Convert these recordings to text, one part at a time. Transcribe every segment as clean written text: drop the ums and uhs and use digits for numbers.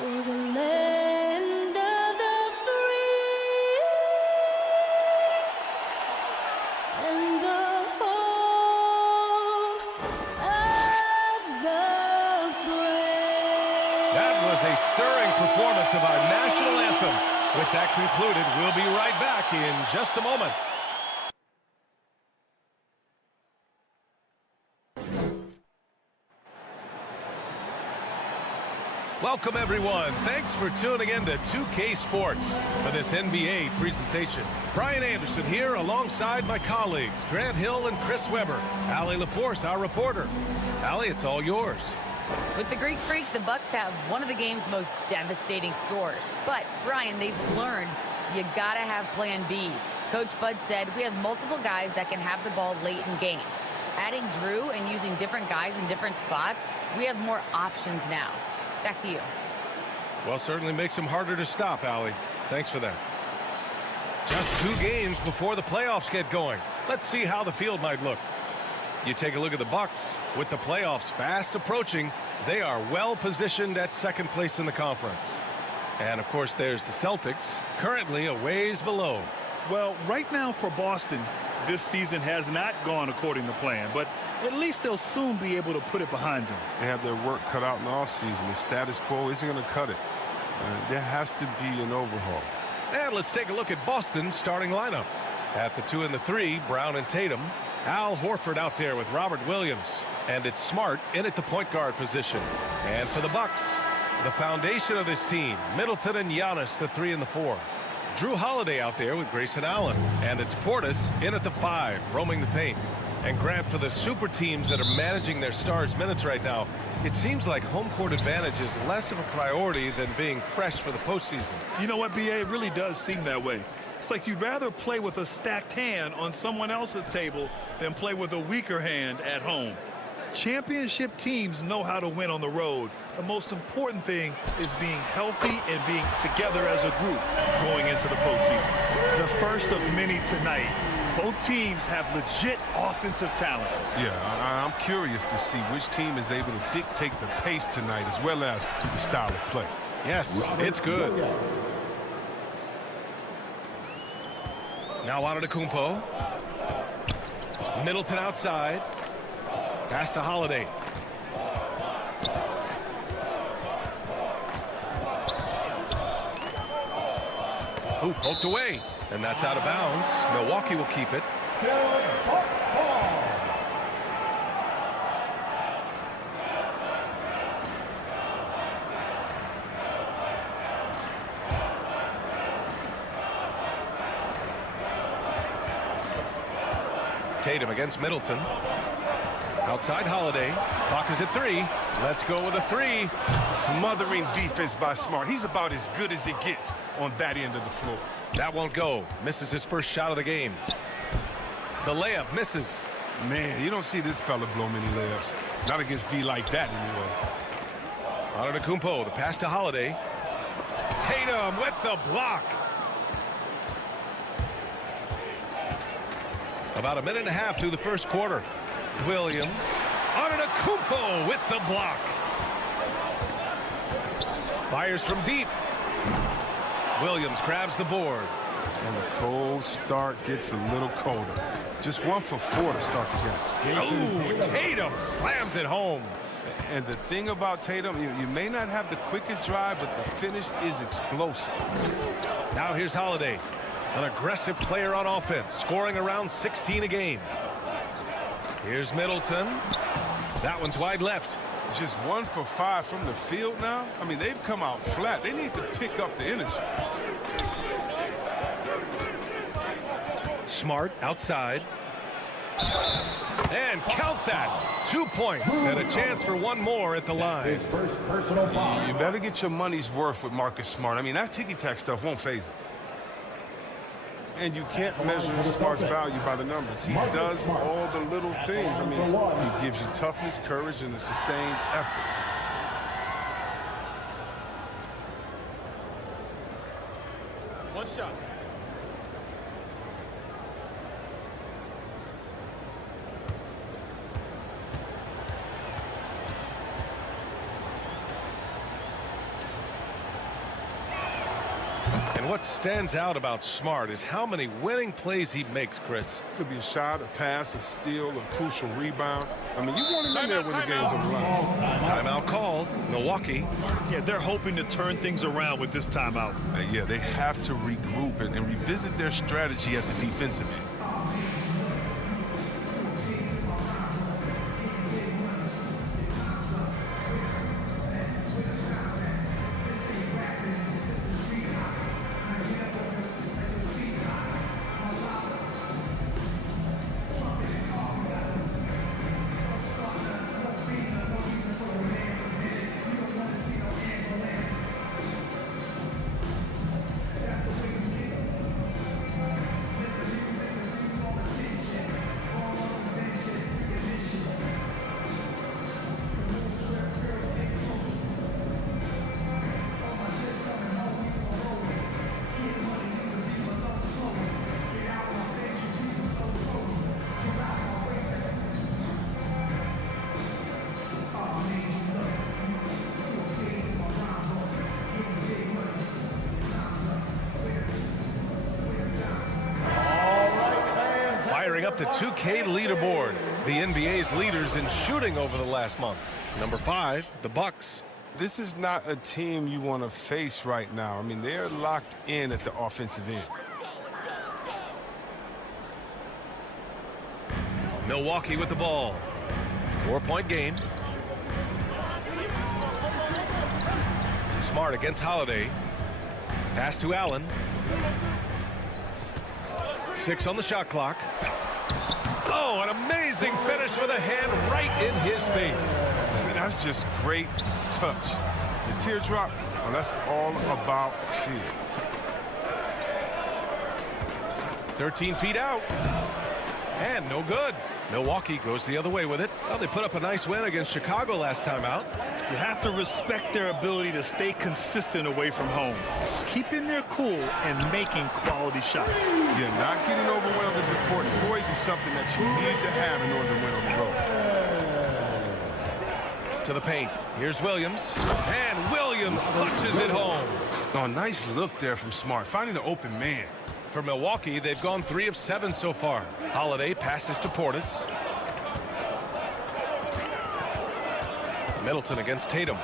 For the land of the free and the home of the brave. That was a stirring performance of our national anthem. With that concluded, we'll be right back in just a moment. Welcome, everyone. Thanks for tuning in to 2K Sports for this NBA presentation. Brian Anderson here alongside my colleagues, Grant Hill and Chris Webber. Allie LaForce, our reporter. Allie, it's all yours. With the Greek Freak, the Bucks have one of the game's most devastating scores. But, Brian, they've learned you gotta have plan B. Coach Bud said we have multiple guys that can have the ball late in games. Adding Drew and using different guys in different spots, we have more options now. Back to you. Well, certainly makes them harder to stop, Allie. Thanks for that. Just 2 games before the playoffs get going. Let's see how the field might look. You take a look at the Bucks. With the playoffs fast approaching, they are well positioned at second place in the conference. And, of course, there's the Celtics, currently a ways below. Well, right now for Boston, this season has not gone according to plan, but at least they'll soon be able to put it behind them. They have their work cut out in the offseason. The status quo isn't going to cut it. There has to be an overhaul. And let's take a look at Boston's starting lineup. At the 2 and the 3, Brown and Tatum. Al Horford out there with Robert Williams. And it's Smart in at the point guard position. And for the Bucks, the foundation of this team, Middleton and Giannis, the 3 and the 4. Drew Holiday out there with Grayson Allen. And it's Portis in at the 5, roaming the paint. And Grant, for the super teams that are managing their stars' minutes right now, it seems like home court advantage is less of a priority than being fresh for the postseason. You know what, B.A.? It really does seem that way. It's like you'd rather play with a stacked hand on someone else's table than play with a weaker hand at home. Championship teams know how to win on the road. The most important thing is being healthy and being together as a group going into the postseason. The first of many tonight. Both teams have legit offensive talent. Yeah, I'm curious to see which team is able to dictate the pace tonight as well as the style of play. Yes, it's good. Now Antetokounmpo. Middleton outside. Pass to Holiday. Ooh, poked away. And that's out of bounds. Milwaukee will keep it. Tatum against Middleton. Outside Holiday. Clock is at 3. Let's go with a 3. Smothering defense by Smart. He's about as good as it gets on that end of the floor. That won't go. Misses his first shot of the game. The layup misses. Man, you don't see this fella blow many layups. Not against D like that, anyway. Antetokounmpo, the pass to Holiday. Tatum with the block. About a minute and a half through the first quarter. Williams. Antetokounmpo with the block. Fires from deep. Williams grabs the board. And the cold start gets a little colder. Just 1 for 4 to start the game. Oh, Tatum slams it home. And the thing about Tatum, you may not have the quickest drive, but the finish is explosive. Now here's Holiday, an aggressive player on offense, scoring around 16 a game. Here's Middleton. That one's wide left. Just 1 for 5 from the field now. I mean, they've come out flat. They need to pick up the energy. Smart outside. And count that. 2 points and a chance for one more at the line. His first personal foul. You better get your money's worth with Marcus Smart. I mean, that ticky-tack stuff won't phase him. And you can't measure Smart's value by the numbers. He does all the little things. I mean, he gives you toughness, courage, and a sustained effort. One shot. And what stands out about Smart is how many winning plays he makes, Chris. Could be a shot, a pass, a steal, a crucial rebound. I mean, you want him in there when the game's on the line. Timeout called. Milwaukee. Yeah, they're hoping to turn things around with this timeout. Yeah, they have to regroup and revisit their strategy at the defensive end. Firing up the 2K leaderboard. The NBA's leaders in shooting over the last month. Number 5, the Bucks. This is not a team you want to face right now. I mean, they're locked in at the offensive end. Milwaukee with the ball. 4-point game. Smart against Holiday. Pass to Allen. 6 on the shot clock. Oh, an amazing finish with a hand right in his face. That's just great touch. The teardrop, well, that's all about feel. 13 feet out. And no good. Milwaukee goes the other way with it. Well, they put up a nice win against Chicago last time out. You have to respect their ability to stay consistent away from home. Keeping their cool and making quality shots. Yeah, not getting overwhelmed is important. Poise is something that you need to have in order to win on the road. To the paint. Here's Williams. And Williams clutches it home. Oh, nice look there from Smart, finding the open man. For Milwaukee, they've gone 3 of 7 so far. Holiday passes to Portis. Middleton against Tatum.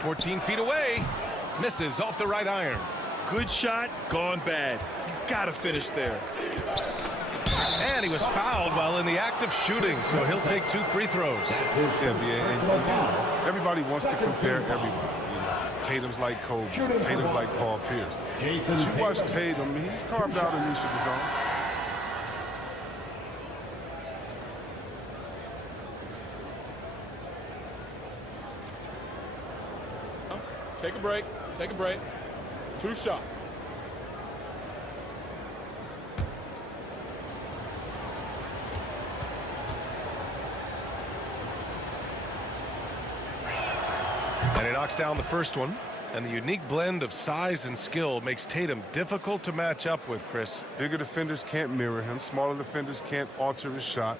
14 feet away. Misses off the right iron. Good shot, gone bad. You gotta finish there. And he was fouled while in the act of shooting, so he'll take 2 free throws. Yeah, everybody wants to compare everybody. Tatum's like Kobe. Tatum's like Paul Pierce. But you watch Tatum, he's carved out a niche of his own. Take a break. Take a break. 2 shots. And he knocks down the first one. And the unique blend of size and skill makes Tatum difficult to match up with, Chris. Bigger defenders can't mirror him. Smaller defenders can't alter his shot.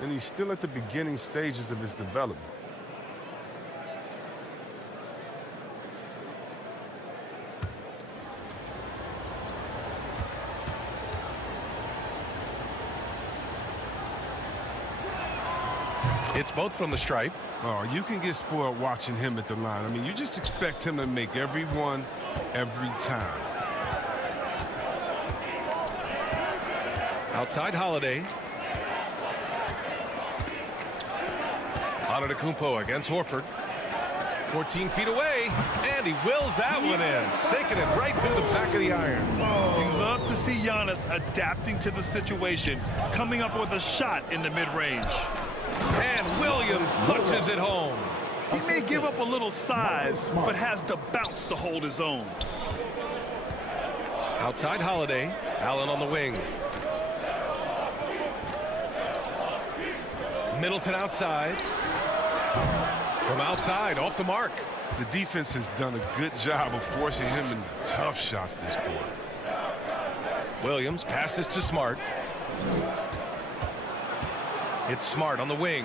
And he's still at the beginning stages of his development. It's both from the stripe. Oh, you can get spoiled watching him at the line. I mean, you just expect him to make every one, every time. Outside Holiday. Antetokounmpo against Horford. 14 feet away, and he wills that one in, sinking it right through the back of the iron. You love to see Giannis adapting to the situation, coming up with a shot in the mid-range. And Williams punches it home. He may give up a little size, but has the bounce to hold his own. Outside Holiday, Allen on the wing. Middleton outside. From outside, off the mark. The defense has done a good job of forcing him into tough shots this quarter. Williams passes to Smart. It's Smart on the wing.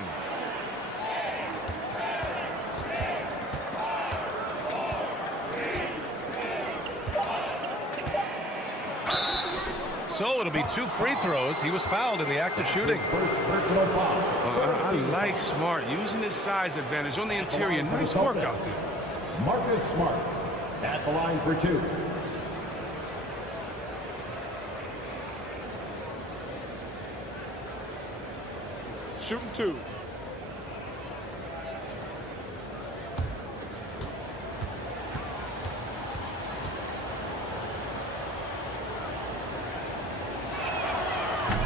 So it'll be 2 free throws. He was fouled in the act of shooting. First personal foul. I like Smart using his size advantage on the interior. Nice work out there. Marcus Smart at the line for 2. Shooting 2.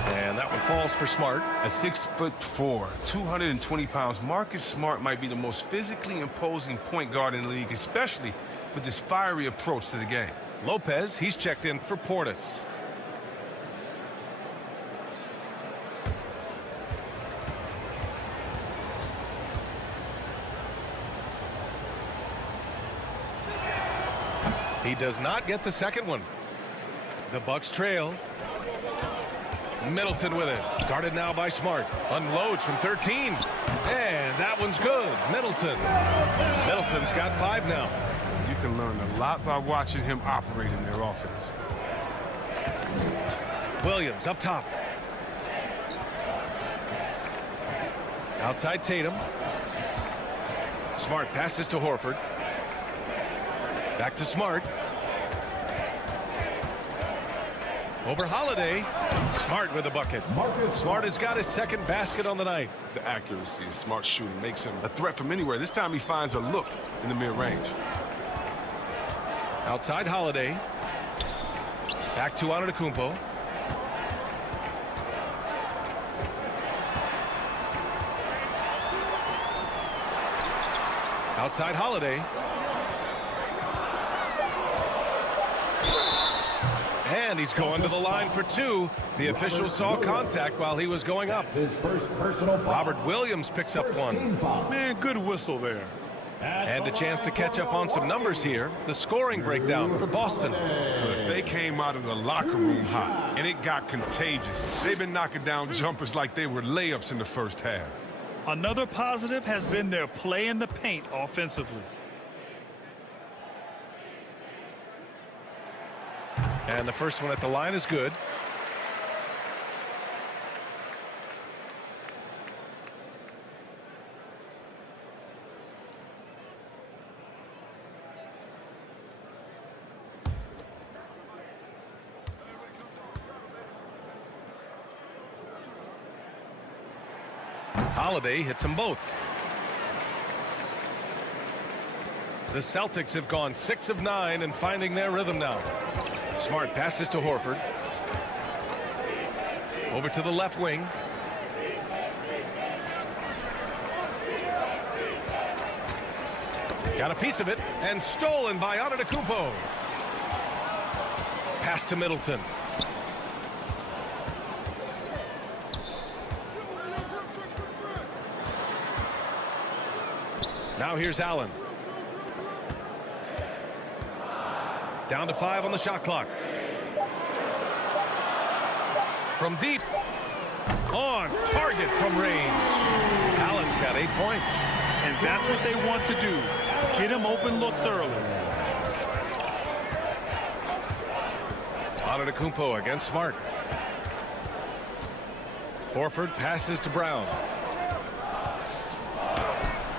And that one falls for Smart. At 6'4", 220 pounds, Marcus Smart might be the most physically imposing point guard in the league, especially with his fiery approach to the game. Lopez, he's checked in for Portis. He does not get the second one. The Bucks trail. Middleton with it. Guarded now by Smart. Unloads from 13. And that one's good. Middleton. Middleton's got 5 now. You can learn a lot by watching him operate in their offense. Williams up top. Outside Tatum. Smart passes to Horford. Back to Smart. Over Holiday. Smart with a bucket. Smart has got his second basket on the night. The accuracy of Smart's shooting makes him a threat from anywhere. This time he finds a look in the mid-range. Outside Holiday. Back to Antetokounmpo. Outside Holiday. And he's going to the line for 2. The official saw contact while he was going up. His first personal foul. Robert Williams picks up 1. Man, good whistle there. And a chance to catch up on some numbers here. The scoring breakdown for Boston. But they came out of the locker room hot, and it got contagious. They've been knocking down jumpers like they were layups in the first half. Another positive has been their play in the paint offensively. And the first one at the line is good. Holiday hits them both. The Celtics have gone 6 of 9 and finding their rhythm now. Smart passes to Horford. Over to the left wing. Got a piece of it and stolen by Antetokounmpo. Pass to Middleton. Now here's Allen. Down to 5 on the shot clock. From deep. On target from range. Allen's got 8 points. And that's what they want to do. Get him open looks early. Antetokounmpo against Smart. Horford passes to Brown.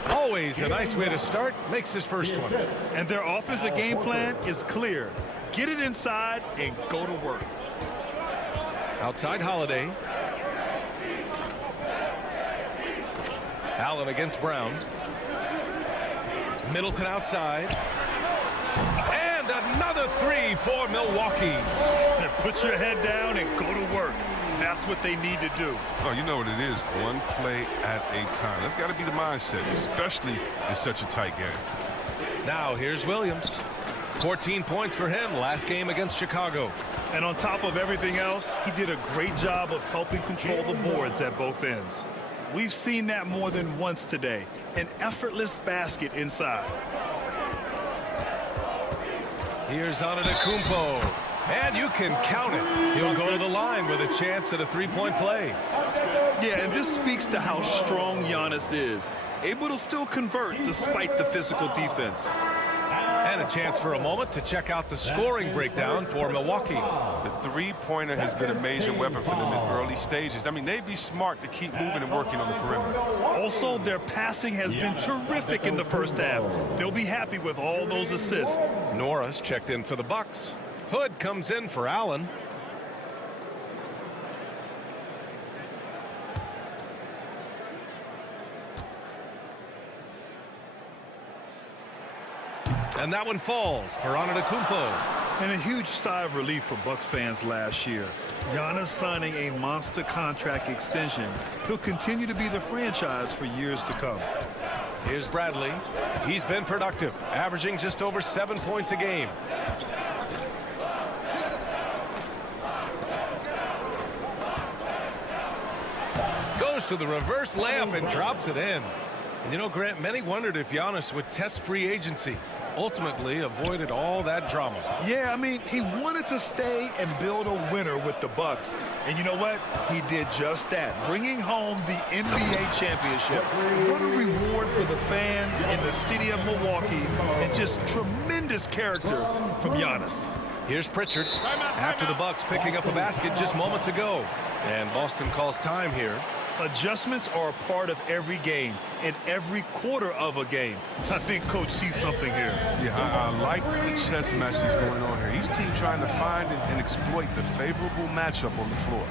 Always a nice way to start. Makes his first one. And their offensive game plan is clear. Get it inside and go to work. Outside Holiday. Allen against Brown. Middleton outside. And another 3 for Milwaukee. And put your head down and go to work. That's what they need to do. Oh, you know what it is. One play at a time. That's got to be the mindset, especially in such a tight game. Now here's Williams. 14 points for him last game against Chicago. And on top of everything else, he did a great job of helping control the boards at both ends. We've seen that more than once today. An effortless basket inside. Here's Antetokounmpo. And you can count it. He'll go to the line with a chance at a 3-point play. Yeah, and this speaks to how strong Giannis is. Able to still convert despite the physical defense. And a chance for a moment to check out the scoring breakdown for Milwaukee. The three-pointer has been a major weapon for them in early stages. I mean, they'd be smart to keep moving and working on the perimeter. Also, their passing has been terrific in the first half. They'll be happy with all those assists. Norris checked in for the Bucks. Hood comes in for Allen. And that one falls for Antetokounmpo. And a huge sigh of relief for Bucks fans last year. Giannis signing a monster contract extension. He'll continue to be the franchise for years to come. Here's Bradley. He's been productive, averaging just over 7 points a game. Goes to the reverse layup and drops it in. And you know, Grant, many wondered if Giannis would test free agency. Ultimately avoided all that drama. Yeah, I mean, he wanted to stay and build a winner with the Bucks. And you know what? He did just that, bringing home the NBA championship. What a reward for the fans in the city of Milwaukee, and just tremendous character from Giannis. Here's Pritchard after the Bucks picking up a basket just moments ago. And Boston calls time here. Adjustments are a part of every game and every quarter of a game. I think Coach sees something here. Yeah, I like the chess match that's going on here. Each team trying to find and exploit the favorable matchup on the floor.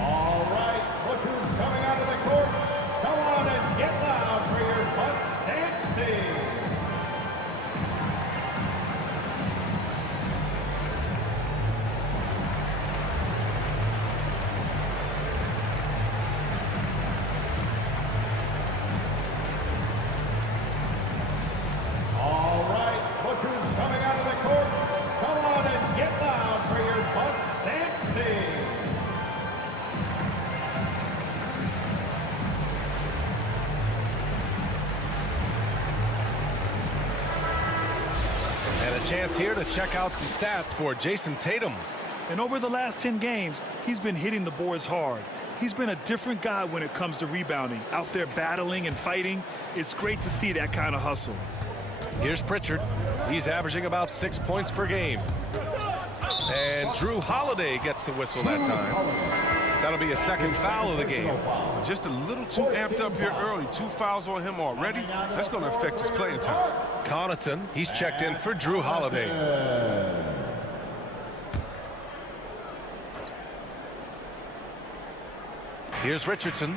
All right, look who's coming out of the court. Come on and get loud for your Bucks dance team. All right, look who's coming out of the court. Come on and get loud for your Bucks dance team. And a chance here to check out the stats for Jason Tatum. And over the last 10 games, he's been hitting the boards hard. He's been a different guy when it comes to rebounding. Out there battling and fighting. It's great to see that kind of hustle. Here's Pritchard. He's averaging about 6 points per game. And Drew Holiday gets the whistle that time. That'll be a second foul of the game. Just a little too amped up here early. 2 fouls on him already. That's going to affect his playing time. Connaughton, he's checked in for Drew Holiday. Here's Richardson.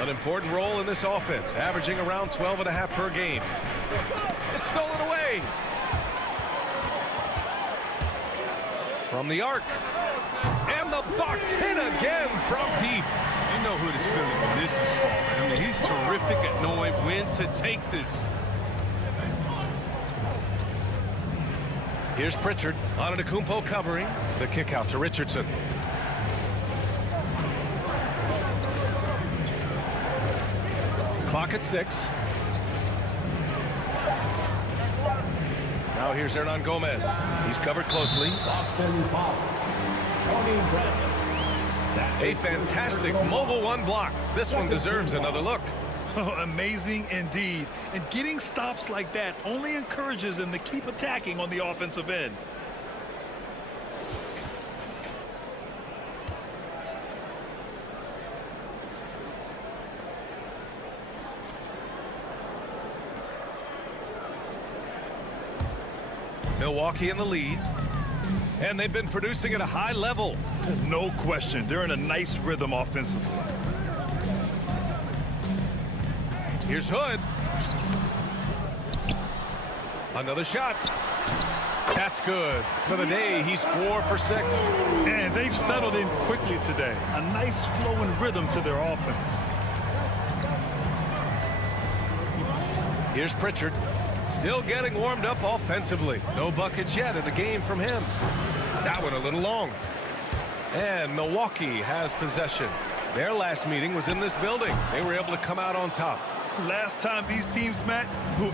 An important role in this offense, averaging around 12.5 per game. It's stolen away. From the arc. And the Bucks hit again from deep. You know who this feeling when this is for. I mean, he's terrific at knowing when to take this. Here's Pritchard. Antetokounmpo covering. The kick out to Richardson. Clock at 6. Now here's Hernan Gomez. He's covered closely. Boston foul. Tony Bradley. A fantastic mobile one block. This one deserves another look. Oh, amazing indeed. And getting stops like that only encourages them to keep attacking on the offensive end. Milwaukee in the lead. And they've been producing at a high level. No question. They're in a nice rhythm offensively. Here's Hood. Another shot. That's good. For the day, he's 4 for 6. And they've settled in quickly today. A nice flow and rhythm to their offense. Here's Pritchard. Still getting warmed up offensively. No buckets yet in the game from him. That one a little long. And Milwaukee has possession. Their last meeting was in this building. They were able to come out on top. Last time these teams met,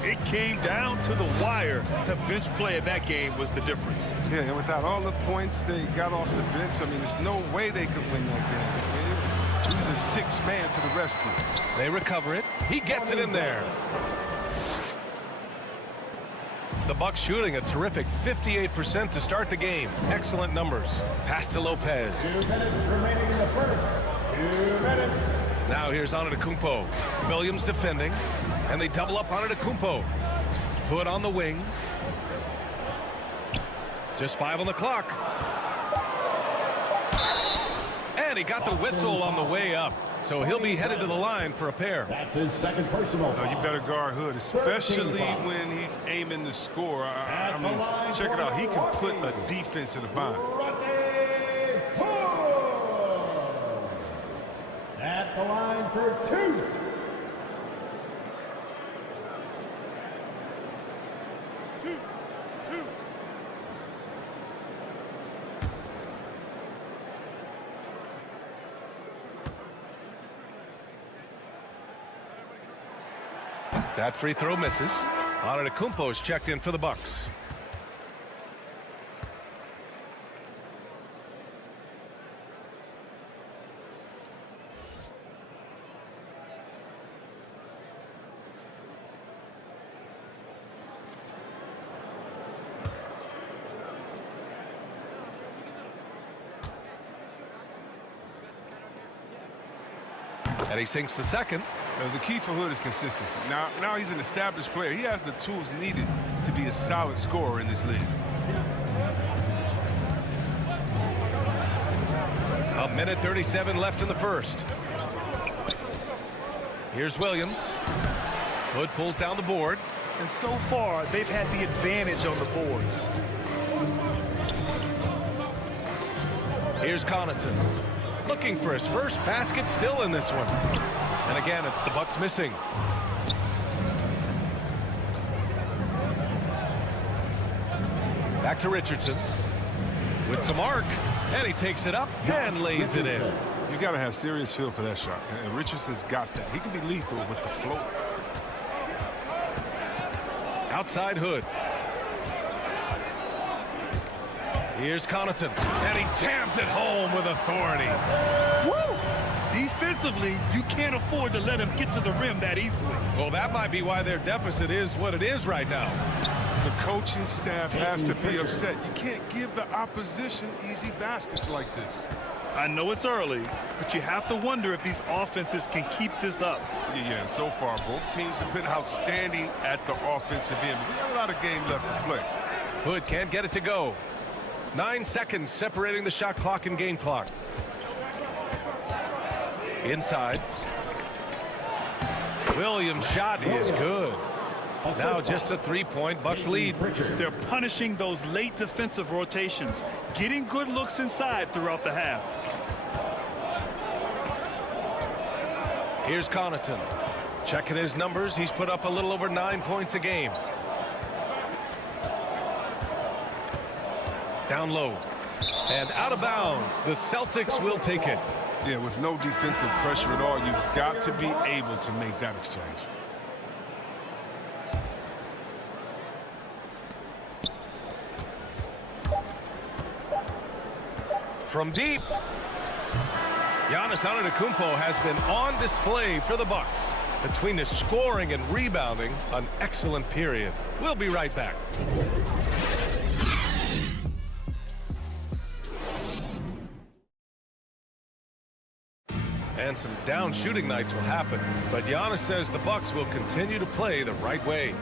it came down to the wire. The bench play in that game was the difference. Yeah, and without all the points they got off the bench, I mean, there's no way they could win that game. He was a sixth man to the rescue. They recover it. He gets it in there. The Bucks shooting a terrific 58% to start the game. Excellent numbers. Pass to Lopez. 2 minutes remaining in the first. 2 minutes. Now here's Antetokounmpo. Williams defending, and they double up Antetokounmpo. Hood on the wing. Just 5 on the clock. And he got the whistle on the way up. So he'll be headed to the line for a pair. That's his second personal. You better guard Hood, especially when he's aiming to score. I mean, check it out. He can put a defense in a bind. At the line for 2. That free throw misses. Antetokounmpo is checked in for the Bucks. And he sinks the second. The key for Hood is consistency. Now he's an established player. He has the tools needed to be a solid scorer in this league. A minute 37 left in the first. Here's Williams. Hood pulls down the board. And so far, they've had the advantage on the boards. Here's Connaughton. Looking for his first basket, still in this one. And again, it's the Bucks missing. Back to Richardson. With some arc. And he takes it up and lays it in. You got to have serious feel for that shot. And Richardson's got that. He can be lethal with the float. Outside Hood. Here's Connaughton. And he jams it home with authority. Woo! Defensively, you can't afford to let him get to the rim that easily. Well, that might be why their deficit is what it is right now. The coaching staff has to be upset. You can't give the opposition easy baskets like this. I know it's early, but you have to wonder if these offenses can keep this up. Yeah, so far, both teams have been outstanding at the offensive end. We got a lot of game left to play. Hood can't get it to go. 9 seconds separating the shot clock and game clock. Inside. Williams' shot is good. Now just a 3-point Bucks lead. They're punishing those late defensive rotations, getting good looks inside throughout the half. Here's Connaughton. Checking his numbers. He's put up a little over 9 points a game. Down low. And out of bounds. The Celtics will take it. Yeah, with no defensive pressure at all, you've got to be able to make that exchange. From deep. Giannis Antetokounmpo has been on display for the Bucks. Between the scoring and rebounding, an excellent period. We'll be right back. And some down shooting nights will happen, but Giannis says the Bucks will continue to play the right way.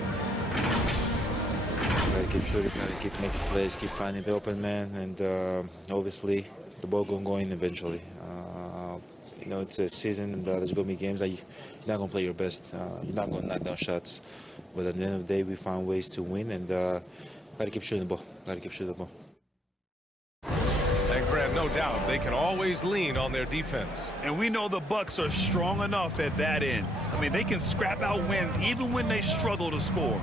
Gotta keep shooting, gotta keep making plays, keep finding the open man, and obviously the ball gonna go in eventually. You know, it's a season, and there's gonna be games that you're not gonna play your best. You're not gonna knock down shots, but at the end of the day, we found ways to win, and gotta keep shooting the ball. Gotta keep shooting the ball. And Grant, no doubt, they can always lean on their defense. And we know the Bucks are strong enough at that end. I mean, they can scrap out wins even when they struggle to score.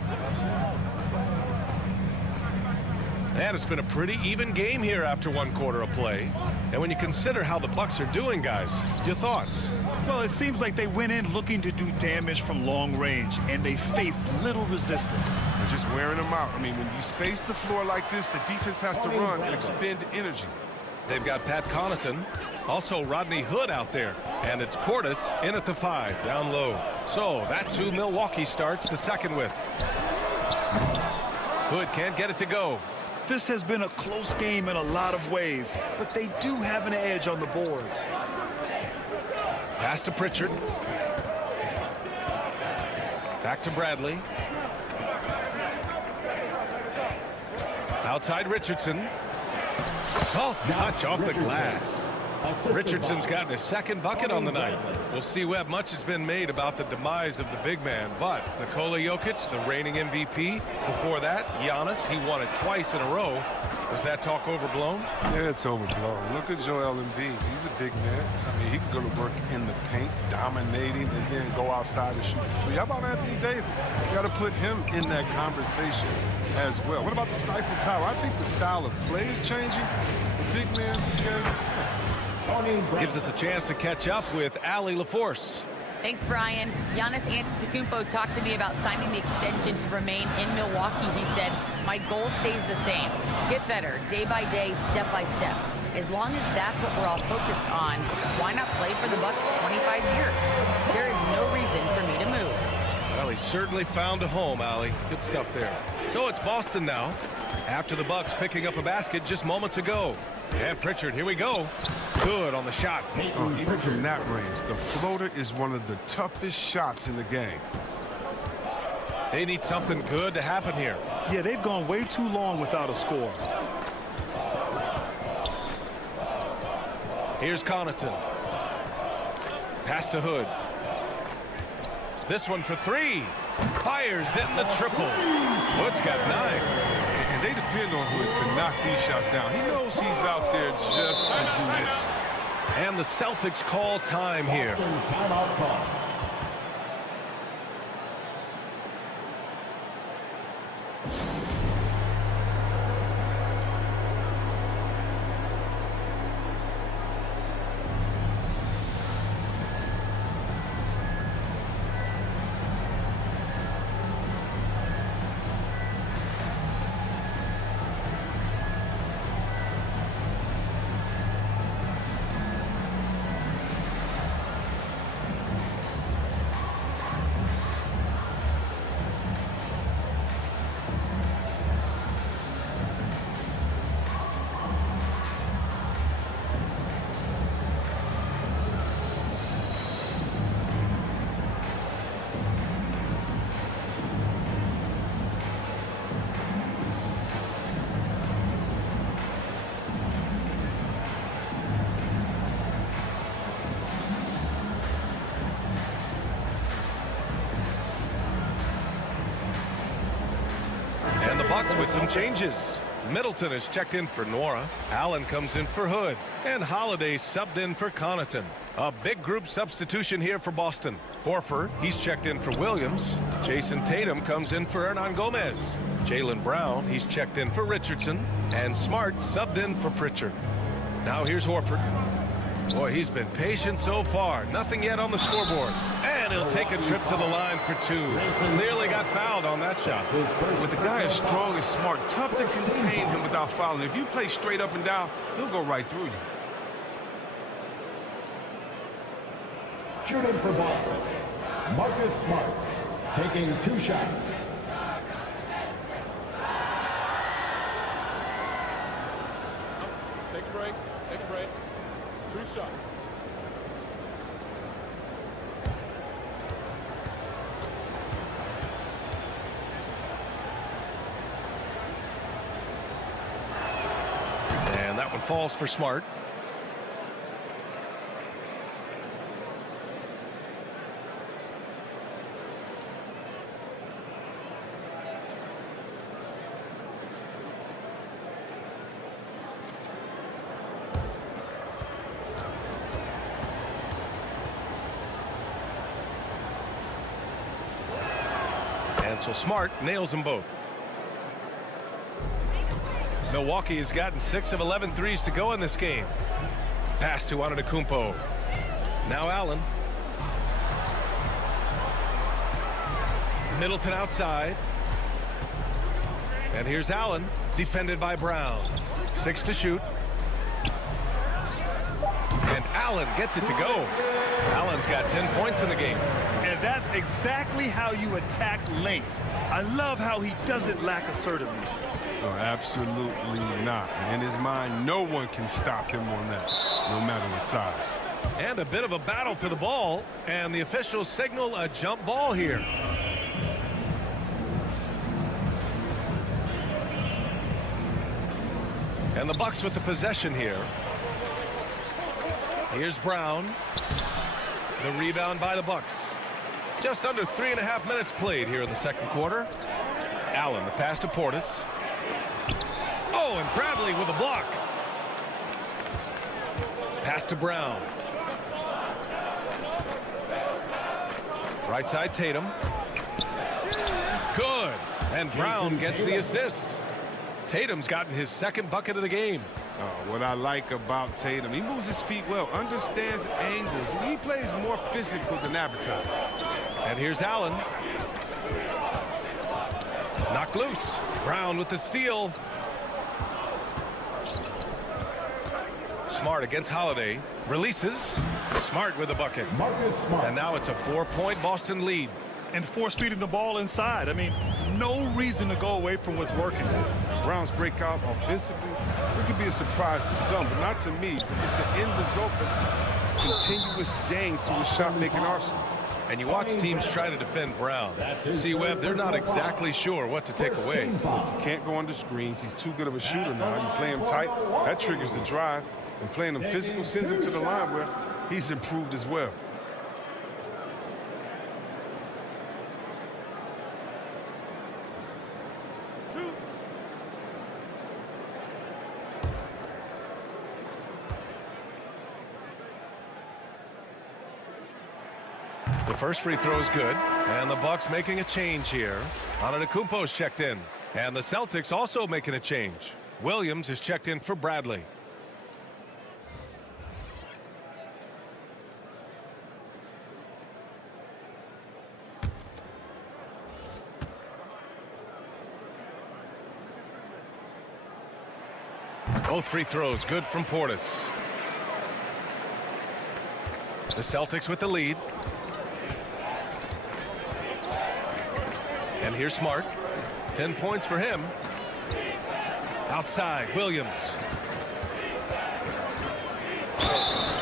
And it's been a pretty even game here after one quarter of play. And when you consider how the Bucks are doing, guys, your thoughts? Well, it seems like they went in looking to do damage from long range, and they faced little resistance. They're just wearing them out. I mean, when you space the floor like this, the defense has to run and expend energy. They've got Pat Connaughton, also Rodney Hood out there. And it's Portis in at the 5, down low. So that's who Milwaukee starts the second with. Hood can't get it to go. This has been a close game in a lot of ways, but they do have an edge on the boards. Pass to Pritchard. Back to Bradley. Outside Richardson. Soft touch off the glass. Richardson's gotten his second bucket on the night. We'll see, Webb, much has been made about the demise of the big man, but Nikola Jokic, the reigning MVP, before that, Giannis, he won it twice in a row. Was that talk overblown? Yeah, it's overblown. Look at Joel Embiid. He's a big man. I mean, he can go to work in the paint, dominating, and then go outside and shoot the three. How about Anthony Davis? You got to put him in that conversation as well. What about the stifle tower? I think the style of play is changing. The big man game gives us a chance to catch up with Allie LaForce. Thanks, Brian. Giannis Antetokounmpo talked to me about signing the extension to remain in Milwaukee. He said, my goal stays the same. Get better, day by day, step by step. As long as that's what we're all focused on, why not play for the Bucks 25 years? There is no reason for me to move. Well, he certainly found a home, Allie. Good stuff there. So it's Boston now, after the Bucks picking up a basket just moments ago. And Pritchard, here we go. Good on the shot. even from that range, the floater is one of the toughest shots in the game. They need something good to happen here. Yeah, they've gone way too long without a score. Here's Connaughton. Pass to Hood. This one for 3. Fires in the triple. Hood's got 9. And they depend on Hood to knock these shots down. He knows he's out there just to do this. And the Celtics call time here. Timeout call. And the Bucks with some changes. Middleton is checked in for Nora. Allen comes in for Hood. And Holiday subbed in for Connaughton. A big group substitution here for Boston. Horford, he's checked in for Williams. Jason Tatum comes in for Hernan Gomez. Jaylen Brown, he's checked in for Richardson. And Smart subbed in for Pritchard. Now here's Horford. Boy, he's been patient so far. Nothing yet on the scoreboard. And he'll take a trip to the line for 2. Clearly got fouled on that shot. With the guy as strong and smart, tough to contain him without fouling. If you play straight up and down, he'll go right through you. Shooting for Boston, Marcus Smart, taking 2 shots. Take a break. Take a break. 2 shots. And that one falls for Smart. And so Smart nails them both. Milwaukee has gotten 6 of 11 threes to go in this game. Pass to Antetokounmpo. Now Allen. Middleton outside. And here's Allen, defended by Brown. 6 to shoot. And Allen gets it to go. Allen's got 10 points in the game. And that's exactly how you attack length. I love how he doesn't lack assertiveness. Oh, absolutely not. And in his mind, no one can stop him on that, no matter the size. And a bit of a battle for the ball. And the officials signal a jump ball here. And the Bucks with the possession here. Here's Brown. The rebound by the Bucks. Just under 3.5 minutes played here in the second quarter. Allen, the pass to Portis. Oh, and Bradley with a block. Pass to Brown. Right side Tatum. Good. And Brown gets the assist. Tatum's gotten his second bucket of the game. What I like about Tatum, he moves his feet well, understands angles, and he plays more physical than advertised. And here's Allen. Knocked loose. Brown with the steal. Smart against Holiday. Releases. Smart with a bucket. And now it's a 4-point Boston lead. And force feeding the ball inside. I mean, no reason to go away from what's working. Brown's breakout offensively, it could be a surprise to some, but not to me. It's the end result of continuous gains to his shot-making arsenal. And you watch teams try to defend Brown. See, Webb, they're not exactly sure what to take away. You can't go under screens. He's too good of a shooter now. You play him tight, that triggers the drive. And playing him physical sends him to the line where he's improved as well. The first free throw is good, and the Bucks making a change here. Antetokounmpo's checked in, and the Celtics also making a change. Williams is checked in for Bradley. Both free throws good from Portis. The Celtics with the lead. And here's Smart. 10 points for him. Outside, Williams.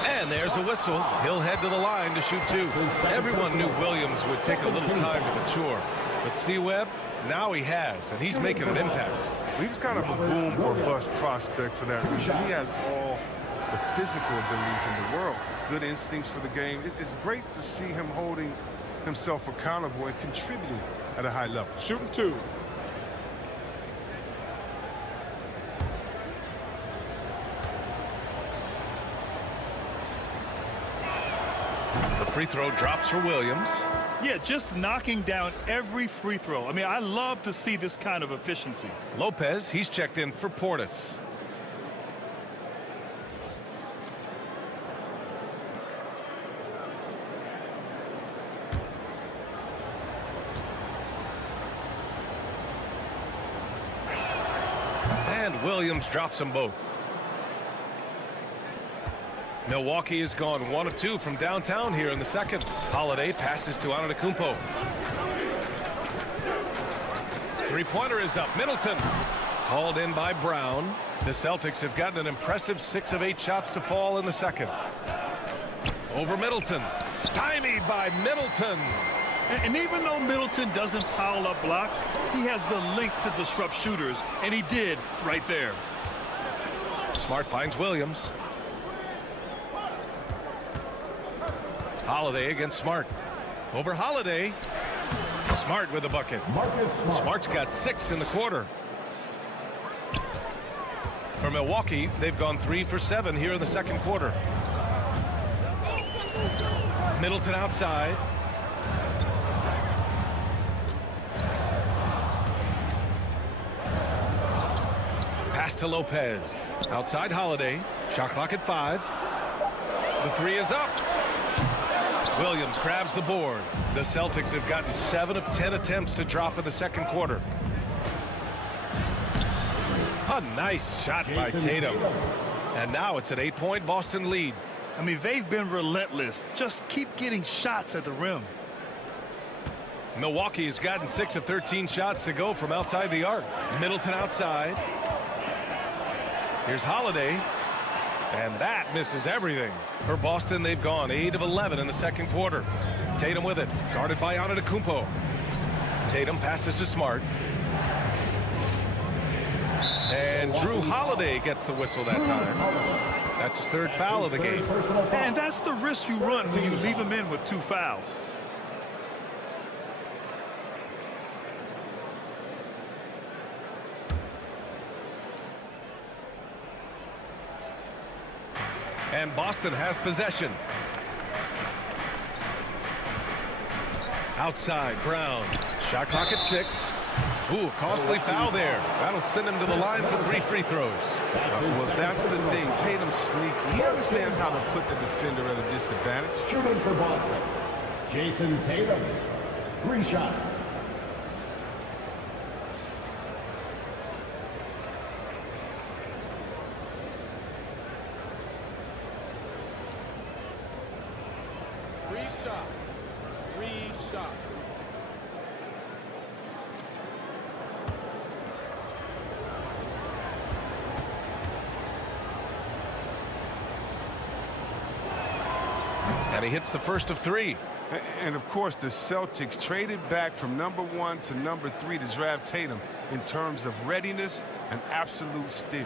And there's a whistle. He'll head to the line to shoot 2. Everyone knew Williams would take a little time to mature. But see, Webb, now he has, and he's making an impact. He was kind of a boom or bust prospect for that reason. He has all the physical abilities in the world. Good instincts for the game. It's great to see him holding himself accountable and contributing at a high level. Shooting 2. The free throw drops for Williams. Yeah, just knocking down every free throw. I mean, I love to see this kind of efficiency. Lopez, he's checked in for Portis. And Williams drops them both. Milwaukee has gone 1 of 2 from downtown here in the second. Holiday passes to Antetokounmpo. Three-pointer is up. Middleton. Hauled in by Brown. The Celtics have gotten an impressive 6 of 8 shots to fall in the second. Over Middleton. Stymied by Middleton. And even though Middleton doesn't pile up blocks, he has the length to disrupt shooters, and he did right there. Smart finds Williams. Holiday against Smart. Over Holiday. Smart with a bucket. Smart's got 6 in the quarter. For Milwaukee, they've gone 3 for 7 here in the second quarter. Middleton outside. Pass to Lopez. Outside Holiday. Shot clock at 5. The 3 is up. Williams grabs the board. The Celtics have gotten 7 of 10 attempts to drop in the second quarter. A nice shot by Tatum. And now it's an 8-point Boston lead. I mean, they've been relentless. Just keep getting shots at the rim. Milwaukee has gotten 6 of 13 shots to go from outside the arc. Middleton outside. Here's Holiday. And that misses everything. For Boston, they've gone 8 of 11 in the second quarter. Tatum with it. Guarded by Antetokounmpo. Tatum passes to Smart. And Drew Holiday gets the whistle that time. That's his 3rd foul of the game. And that's the risk you run when you leave him in with 2 fouls. And Boston has possession. Outside, Brown. Shot clock at 6. Ooh, costly foul there. That'll send him to the line for 3 free throws. Well, that's the thing. Tatum's sneaky. He understands how to put the defender at a disadvantage. Shooting for Boston, Jason Tatum. 3 shots. And he hits the first of 3. And of course, the Celtics traded back from number 1 to number 3 to draft Tatum in terms of readiness and absolute steal.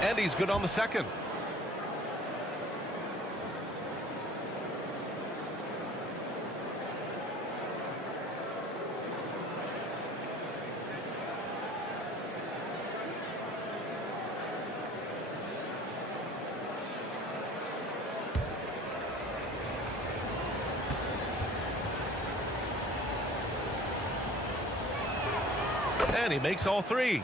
And he's good on the second. And he makes all 3.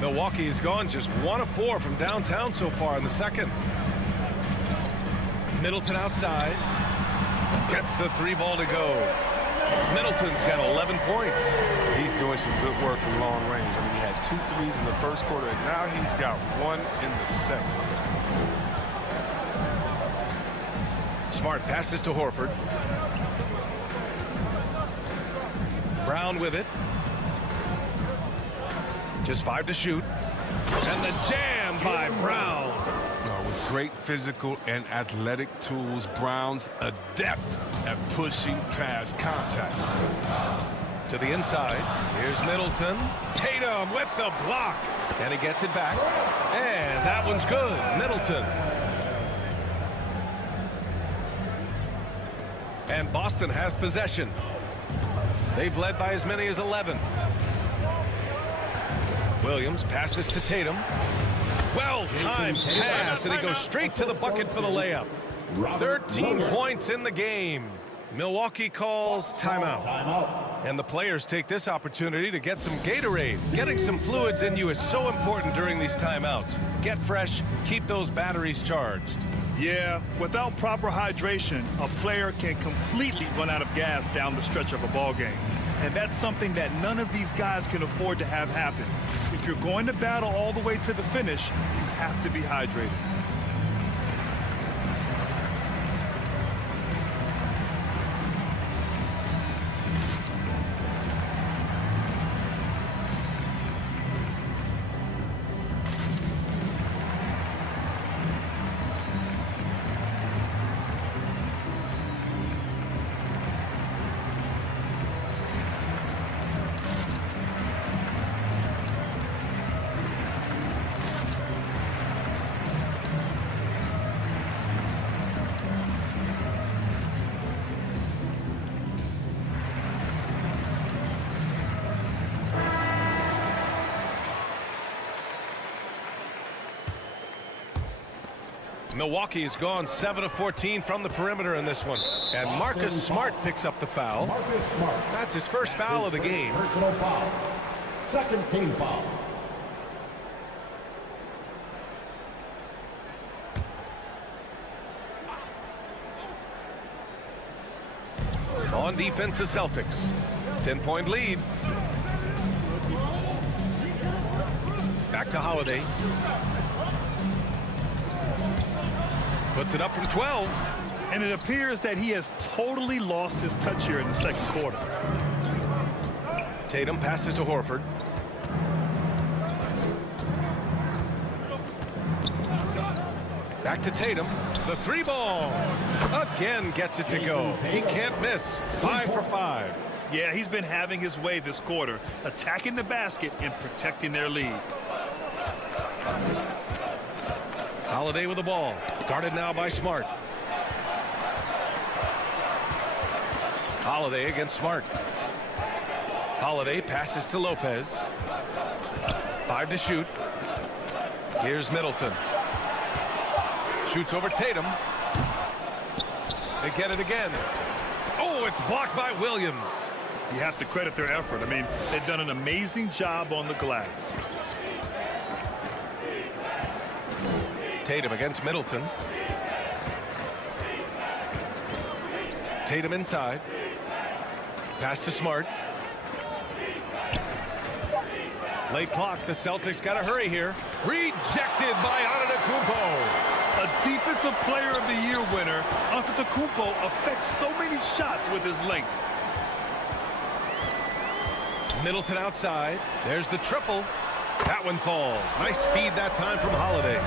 Milwaukee's gone just 1 of 4 from downtown so far in the second. Middleton outside. Gets the 3 ball to go. Middleton's got 11 points. He's doing some good work from long range. I mean, he had 2 threes in the first quarter, and now he's got 1 in the second. Smart passes to Horford. Brown with it. Just 5 to shoot. And the jam by Brown. With great physical and athletic tools, Brown's adept at pushing past contact. To the inside. Here's Middleton. Tatum with the block. And he gets it back. And that one's good. Middleton. And Boston has possession. They've led by as many as 11. Williams passes to Tatum. Well-timed pass, and he goes straight to the bucket for the layup. 13 points in the game. Milwaukee calls timeout. And the players take this opportunity to get some Gatorade. Getting some fluids in you is so important during these timeouts. Get fresh, keep those batteries charged. Yeah, without proper hydration, a player can completely run out of gas down the stretch of a ball game. And that's something that none of these guys can afford to have happen. If you're going to battle all the way to the finish, you have to be hydrated. Milwaukee has gone 7 of 14 from the perimeter in this one. And Marcus Smart picks up the foul. Marcus Smart. That's his first foul of the game. Personal foul. Second team foul. On defense, the Celtics. 10-point lead. Back to Holiday. Puts it up from 12. And it appears that he has totally lost his touch here in the second quarter. Tatum passes to Horford. Back to Tatum. The three ball. Again gets it to go. He can't miss. 5 for 5. Yeah, he's been having his way this quarter, attacking the basket and protecting their lead. Holiday with the ball. Guarded now by Smart. Holiday against Smart. Holiday passes to Lopez. 5 to shoot. Here's Middleton. Shoots over Tatum. They get it again. Oh, it's blocked by Williams. You have to credit their effort. I mean, they've done an amazing job on the glass. Tatum against Middleton. Tatum inside. Pass to Smart. Late clock. The Celtics got to hurry here. Rejected by Antetokounmpo. A Defensive Player of the Year winner, Antetokounmpo affects so many shots with his length. Middleton outside. There's the triple. That one falls. Nice feed that time from Holiday.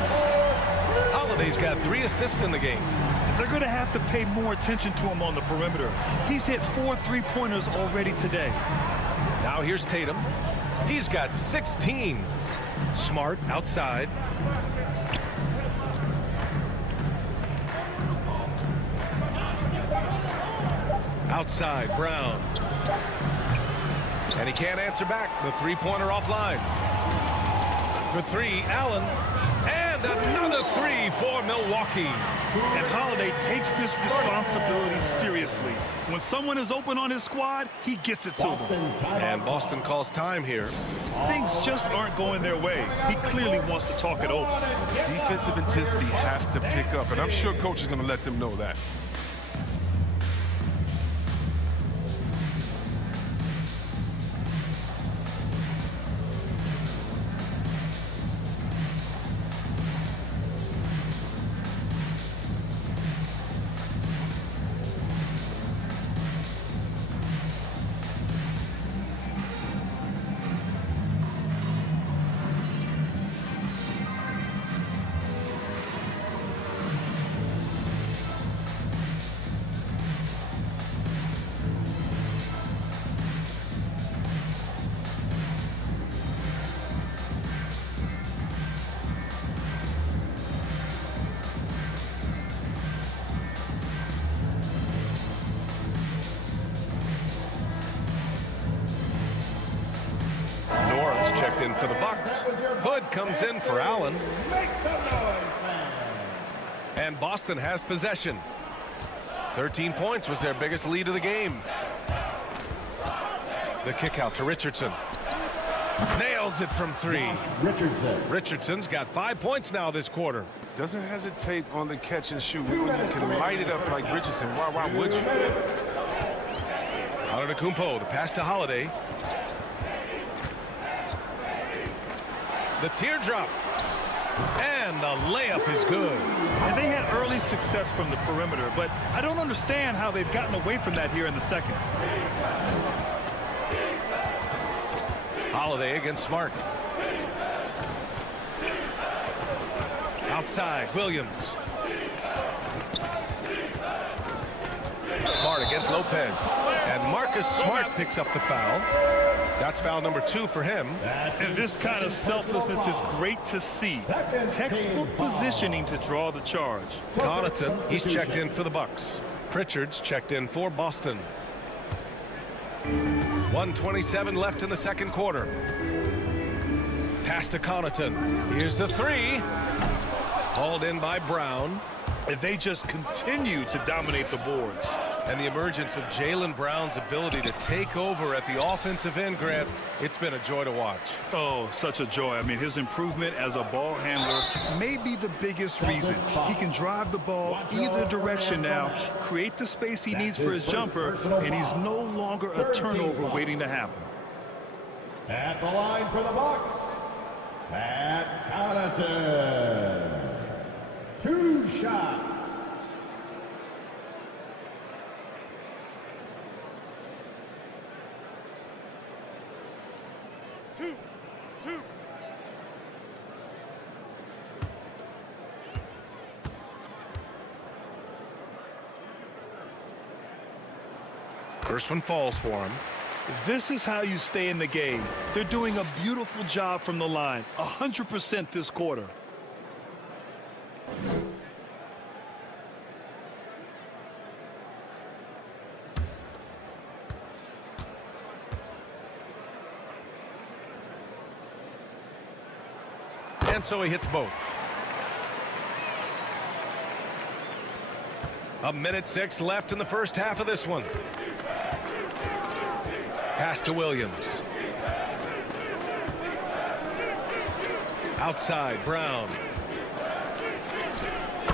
Holiday's got 3 assists in the game. They're going to have to pay more attention to him on the perimeter. He's hit 4 3-pointers already today. Now here's Tatum. He's got 16. Smart outside. Outside, Brown. And he can't answer back. The three-pointer offline. For 3, Allen. And another 3 for Milwaukee. And Holiday takes this responsibility seriously. When someone is open on his squad, he gets it to them. And Boston calls time here. Things just aren't going their way. He clearly wants to talk it over. Defensive intensity has to pick up, and I'm sure coach is going to let them know that. Checked in for the Bucks. Hood comes in for Allen. And Boston has possession. 13 points was their biggest lead of the game. The kick out to Richardson. Nails it from 3. Richardson's got 5 points now this quarter. Doesn't hesitate on the catch and shoot. When you can light it up like Richardson, why would you? Antetokounmpo, the pass to Holiday. The teardrop. And the layup is good. And they had early success from the perimeter, but I don't understand how they've gotten away from that here in the second. Holiday against Smart. Outside, Williams. Smart against Lopez. And Marcus Smart picks up the foul. That's foul number 2 for him. And this kind of selflessness is great to see. Textbook positioning to draw the charge. Connaughton, he's checked in for the Bucks. Pritchard's checked in for Boston. 1:27 left in the second quarter. Pass to Connaughton. Here's the 3. Hauled in by Brown. If they just continue to dominate the boards. And the emergence of Jaylen Brown's ability to take over at the offensive end, Grant, it's been a joy to watch. Oh, such a joy. I mean, his improvement as a ball handler may be the biggest reason. He can drive the ball either direction now, create the space he needs for his jumper, and he's no longer a turnover waiting to happen. At the line for the Bucks, Pat Connaughton. 2 shots. Two. First one falls for him. This is how you stay in the game. They're doing a beautiful job from the line, 100% this quarter. And so he hits both. 1:06 left in the first half of this one. Pass to Williams. Outside, Brown.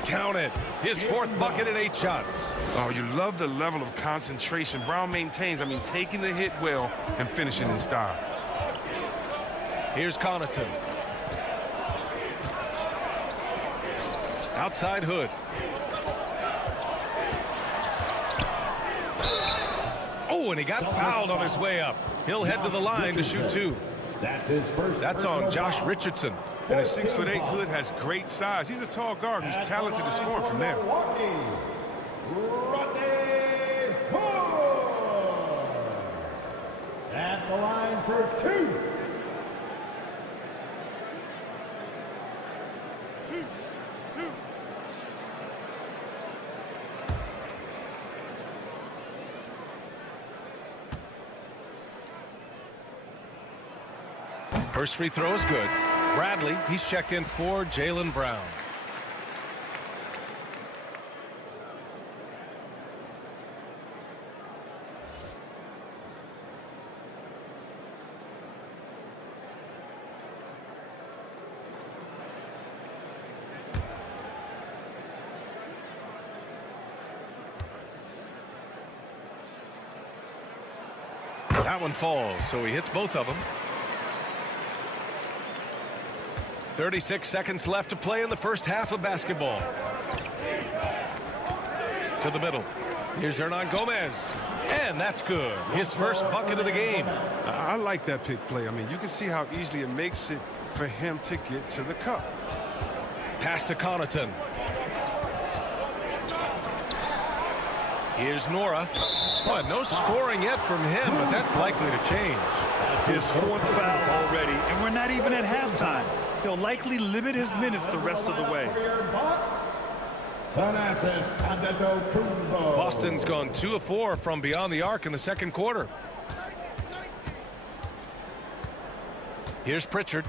Count it. His 4th bucket in 8 shots. Oh, you love the level of concentration Brown maintains. I mean, taking the hit well and finishing in style. Here's Connaughton. Outside Hood. Oh, and he got fouled on his way up. He'll head to the line to shoot 2. That's his first. That's on Josh Richardson. And a 6'8" Hood has great size. He's a tall guard who's talented to score from there. At the line for 2. First free throw is good. Bradley, he's checked in for Jaylen Brown. That one falls, so he hits both of them. 36 seconds left to play in the first half of basketball. To the middle. Here's Hernan Gomez. And that's good. His first bucket of the game. I like that pick play. I mean, you can see how easily it makes it for him to get to the cup. Pass to Connaughton. Here's Nora. Well, no scoring yet from him, but that's likely to change. His 4th foul already, and we're not even at halftime. They'll likely limit his minutes the rest of the way. Boston's gone 2 of 4 from beyond the arc in the second quarter. Here's Pritchard.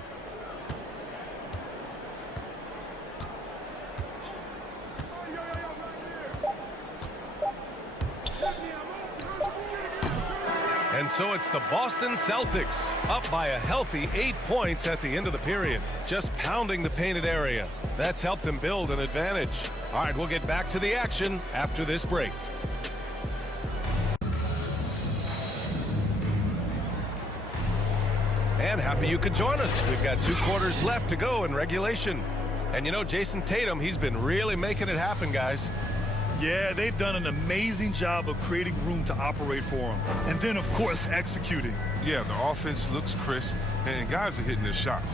And so it's the Boston Celtics up by a healthy 8 points at the end of the period. Just pounding the painted area. That's helped them build an advantage. All right, we'll get back to the action after this break. And happy you could join us. We've got 2 quarters left to go in regulation. And you know, Jason Tatum, he's been really making it happen, guys. Yeah, they've done an amazing job of creating room to operate for him. And then, of course, executing. Yeah, the offense looks crisp, and guys are hitting their shots.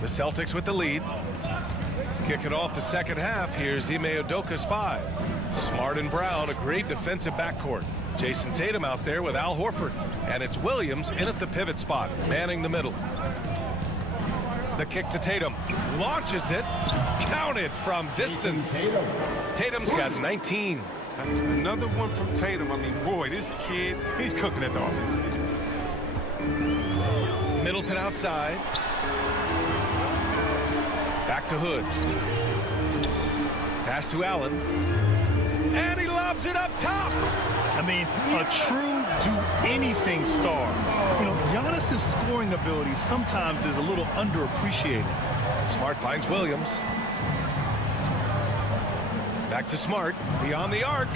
The Celtics with the lead. Kicking off the second half, here's Ime Udoka's 5. Smart and Brown, a great defensive backcourt. Jason Tatum out there with Al Horford. And it's Williams in at the pivot spot, manning the middle. The kick to Tatum. Launches it. Counted from distance. Tatum's got 19. Another one from Tatum. I mean, boy, this kid, he's cooking at the offensive end. Middleton outside. Back to Hood. Pass to Allen. And he lobs it up top. I mean, a true do-anything star. You know, Giannis's scoring ability sometimes is a little underappreciated. Smart finds Williams. Back to Smart. Beyond the arc.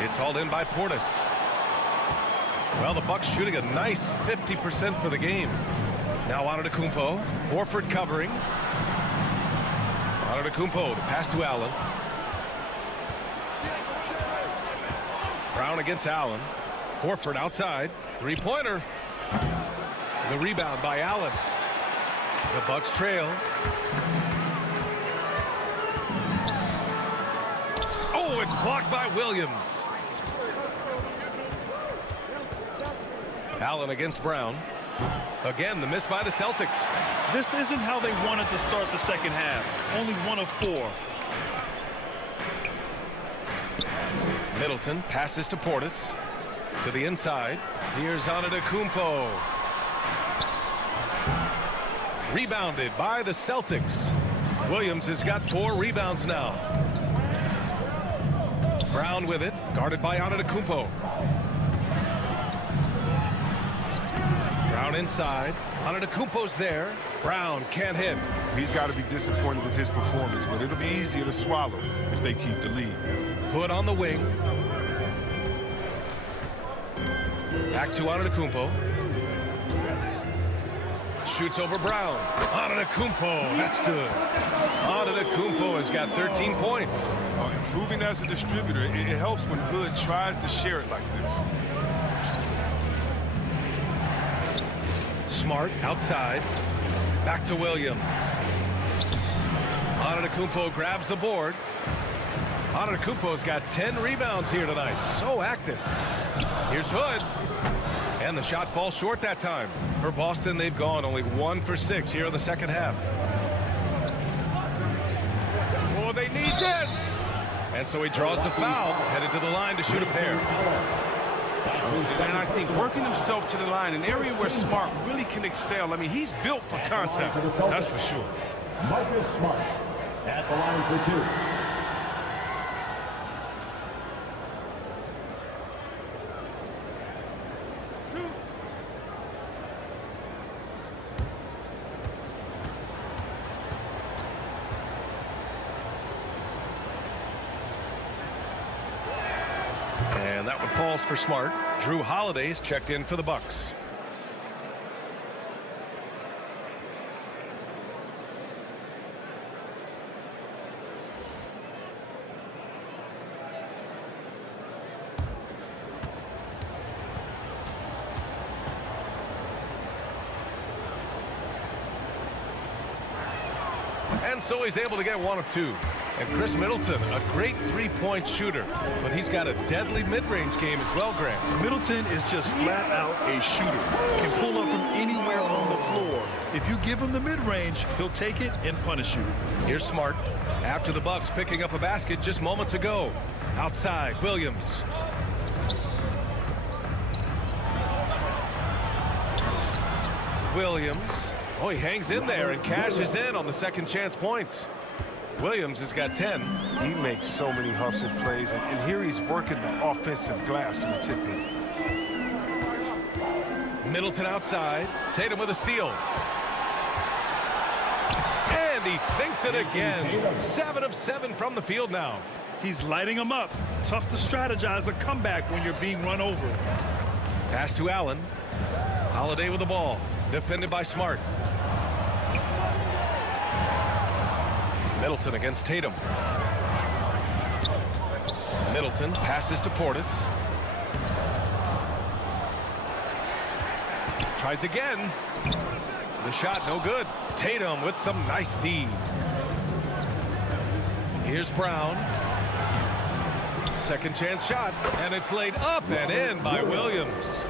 It's hauled in by Portis. Well, the Bucks shooting a nice 50% for the game. Now Antetokounmpo. Horford covering. Antetokounmpo, the pass to Allen. Brown against Allen. Horford outside. Three-pointer. The rebound by Allen. The Bucks trail. Oh, it's blocked by Williams. Allen against Brown. Again, the miss by the Celtics. This isn't how they wanted to start the second half. Only 1 of 4. Middleton passes to Portis. To the inside. Here's Antetokounmpo. Rebounded by the Celtics. Williams has got 4 rebounds now. Brown with it. Guarded by Antetokounmpo. Brown inside. Antetokounmpo's there. Brown can't hit. He's got to be disappointed with his performance, but it'll be easier to swallow if they keep the lead. Hood on the wing. Back to Antetokounmpo. Shoots over Brown. Antetokounmpo, that's good. Antetokounmpo has got 13 points. Improving as a distributor, it helps when Hood tries to share it like this. Smart outside. Back to Williams. Antetokounmpo grabs the board. Antetokounmpo's got 10 rebounds here tonight. So active. Here's Hood. And the shot falls short that time. For Boston, they've gone only 1 for 6 here in the second half. Oh, they need this. And so he draws the foul, headed to the line to shoot a pair. And I think working himself to the line, an area where Smart really can excel. I mean, he's built for contact. That's for sure. Marcus Smart at the line for 2. And that one falls for Smart. Drew Holiday's checked in for the Bucks. And so he's able to get 1 of 2. And Chris Middleton, a great three-point shooter, but he's got a deadly mid-range game as well, Grant. Middleton is just flat out a shooter. Can pull up from anywhere on the floor. If you give him the mid-range, he'll take it and punish you. Here's Smart after the Bucks picking up a basket just moments ago. Outside, Williams. Oh, he hangs in there and cashes in on the second chance points. Williams has got 10. He makes so many hustle plays, and here he's working the offensive glass to the tip in. Middleton outside. Tatum with a steal. And he sinks it again. 7 of 7 from the field now. He's lighting them up. Tough to strategize a comeback when you're being run over. Pass to Allen. Holiday with the ball. Defended by Smart. Middleton against Tatum. Middleton passes to Portis. Tries again. The shot no good. Tatum with some nice D. Here's Brown. Second chance shot, and it's laid up and in by Williams.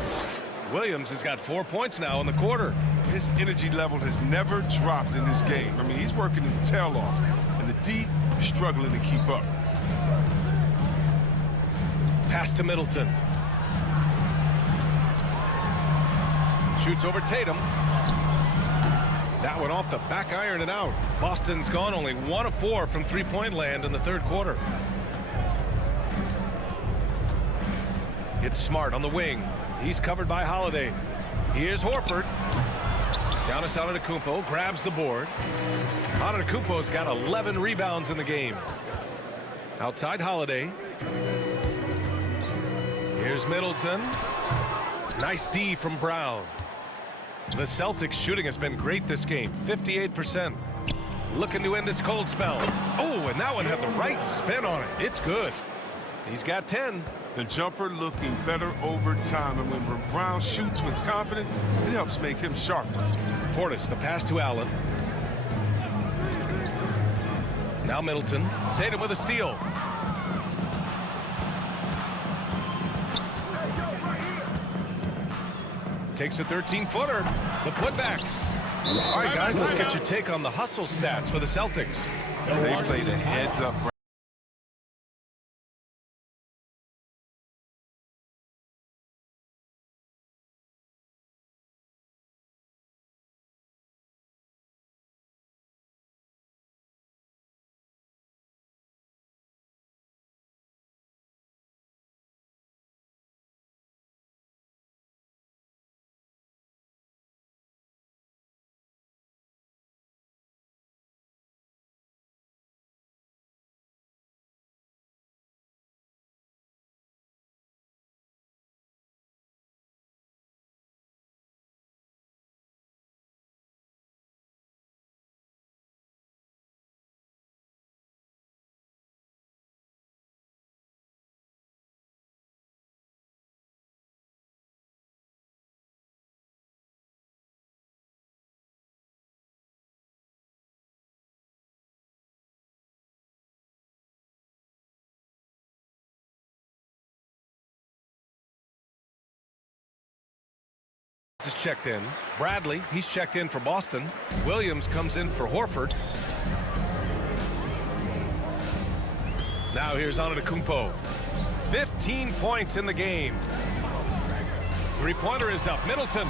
Williams has got 4 points now in the quarter. His energy level has never dropped in this game. I mean, he's working his tail off, and the D is struggling to keep up. Pass to Middleton. Shoots over Tatum. That one off the back iron and out. Boston's gone only 1 of 4 from three-point land in the third quarter. It's Smart on the wing. He's covered by Holiday. Here's Horford. Giannis Antetokounmpo grabs the board. Antetokounmpo's got 11 rebounds in the game. Outside Holiday. Here's Middleton. Nice D from Brown. The Celtics shooting has been great this game. 58%. Looking to end this cold spell. Oh, and that one had the right spin on it. It's good. He's got 10. The jumper looking better over time. And when Brown shoots with confidence, it helps make him sharper. Portis, the pass to Allen. Now Middleton. Tatum with a steal. Takes a 13-footer. The putback. All right, guys, let's get your take on the hustle stats for the Celtics. They played a heads-up. Is checked in. Bradley, he's checked in for Boston. Williams comes in for Horford. Now here's Antetokounmpo. 15 points in the game. Three-pointer is up. Middleton.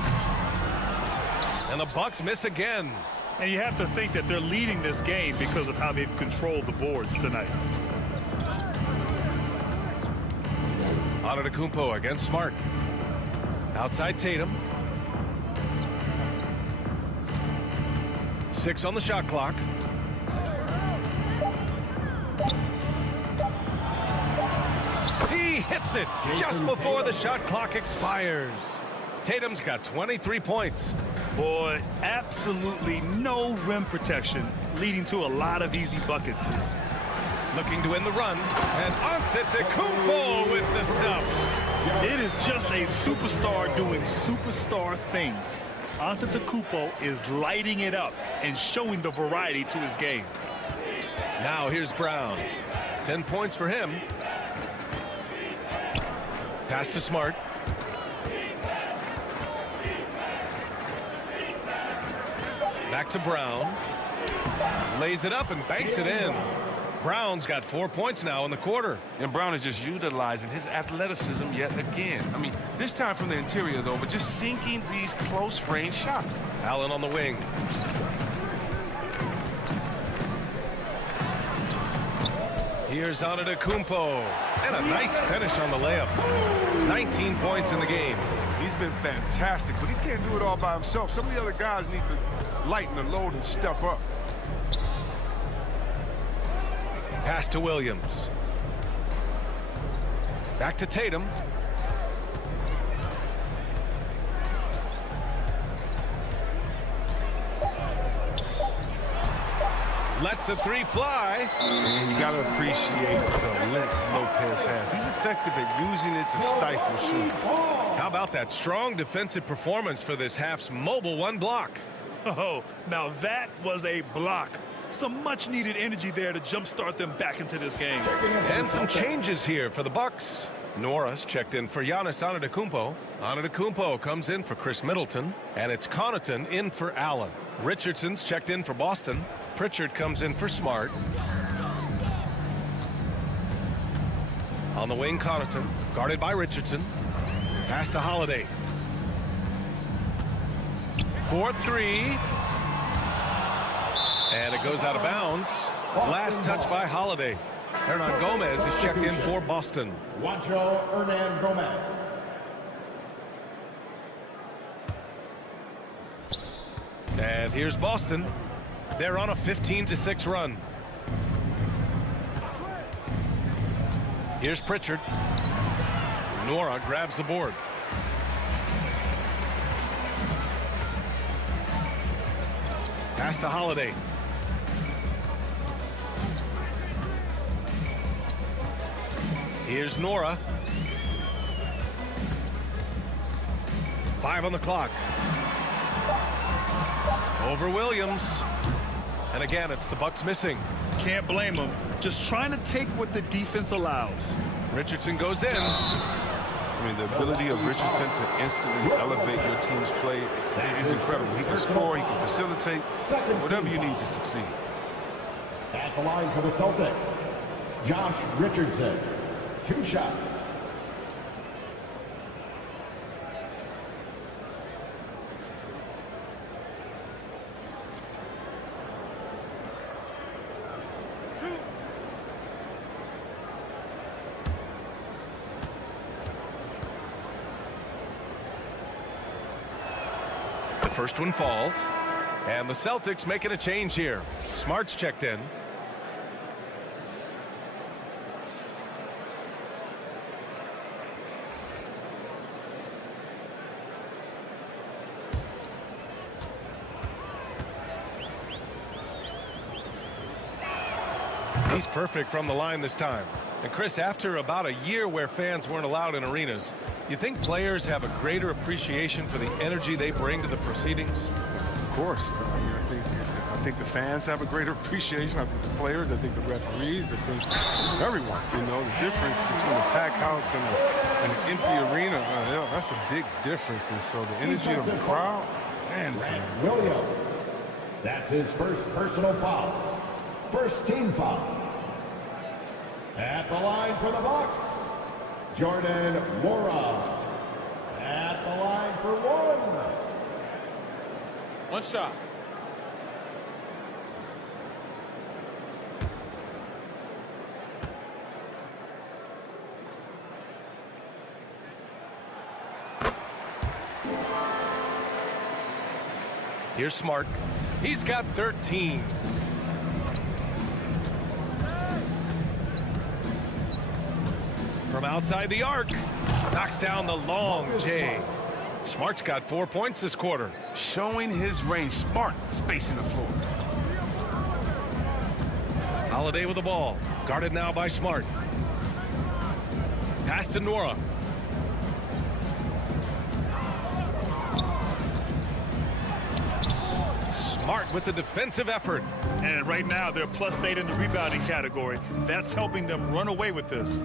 And the Bucks miss again. And you have to think that they're leading this game because of how they've controlled the boards tonight. Antetokounmpo against Smart. Outside Tatum. 6 on the shot clock. He hits it just before the shot clock expires. Tatum's got 23 points. Boy, absolutely no rim protection, leading to a lot of easy buckets. Looking to win the run, and Antetokounmpo with the stuff. It is just a superstar doing superstar things. Antetokounmpo is lighting it up and showing the variety to his game. Now here's Brown. 10 points for him. Pass to Smart. Back to Brown. Lays it up and banks it in. Brown's got 4 points now in the quarter. And Brown is just utilizing his athleticism yet again. I mean, this time from the interior, though, but just sinking these close-range shots. Allen on the wing. Here's Antetokounmpo. And a nice finish on the layup. 19 points in the game. He's been fantastic, but he can't do it all by himself. Some of the other guys need to lighten the load and step up. Pass to Williams. Back to Tatum. Lets the three fly. And you got to appreciate the length Lopez has. He's effective at using it to stifle shooters. How about that strong defensive performance for this half's mobile one block? Oh, now that was a block. Some much-needed energy there to jumpstart them back into this game. And some changes here for the Bucks. Norris checked in for Giannis Antetokounmpo. Antetokounmpo comes in for Chris Middleton. And it's Connaughton in for Allen. Richardson's checked in for Boston. Pritchard comes in for Smart. On the wing, Connaughton, guarded by Richardson. Pass to Holiday. for three. And it goes out of bounds. Last touch by Holiday. Hernan Gomez is checked in for Boston. Juancho Hernan Gomez. And here's Boston. They're on a 15-6 run. Here's Pritchard. Nora grabs the board. Pass to Holiday. Here's Nora. 5 on the clock. Over Williams. And again, it's the Bucks missing. Can't blame them. Just trying to take what the defense allows. Richardson goes in. I mean, the ability of Richardson to instantly elevate your team's play is incredible. He can score, he can facilitate, whatever you need to succeed. At the line for the Celtics, Josh Richardson. 2 shots. The first one falls. And the Celtics making a change here. Smart's checked in. He's perfect from the line this time. And Chris, after about a year where fans weren't allowed in arenas, you think players have a greater appreciation for the energy they bring to the proceedings? Of course. I mean, I think the fans have a greater appreciation. I think the players, I think the referees, I think everyone. You know, the difference between a packed house and an empty arena, that's a big difference. And so the energy of the crowd, man, it's Williams. That's his first personal foul. First team foul. At the line for the Bucks, Jordan Mora. At the line for 1. 1 shot. Here's Smart. He's got 13. From outside the arc, knocks down the long J. Smart's got 4 points this quarter. showing his range. Smart spacing the floor. Holiday with the ball. Guarded now by Smart. Pass to Nora. Smart with the defensive effort. And right now, they're +8 in the rebounding category. That's helping them run away with this.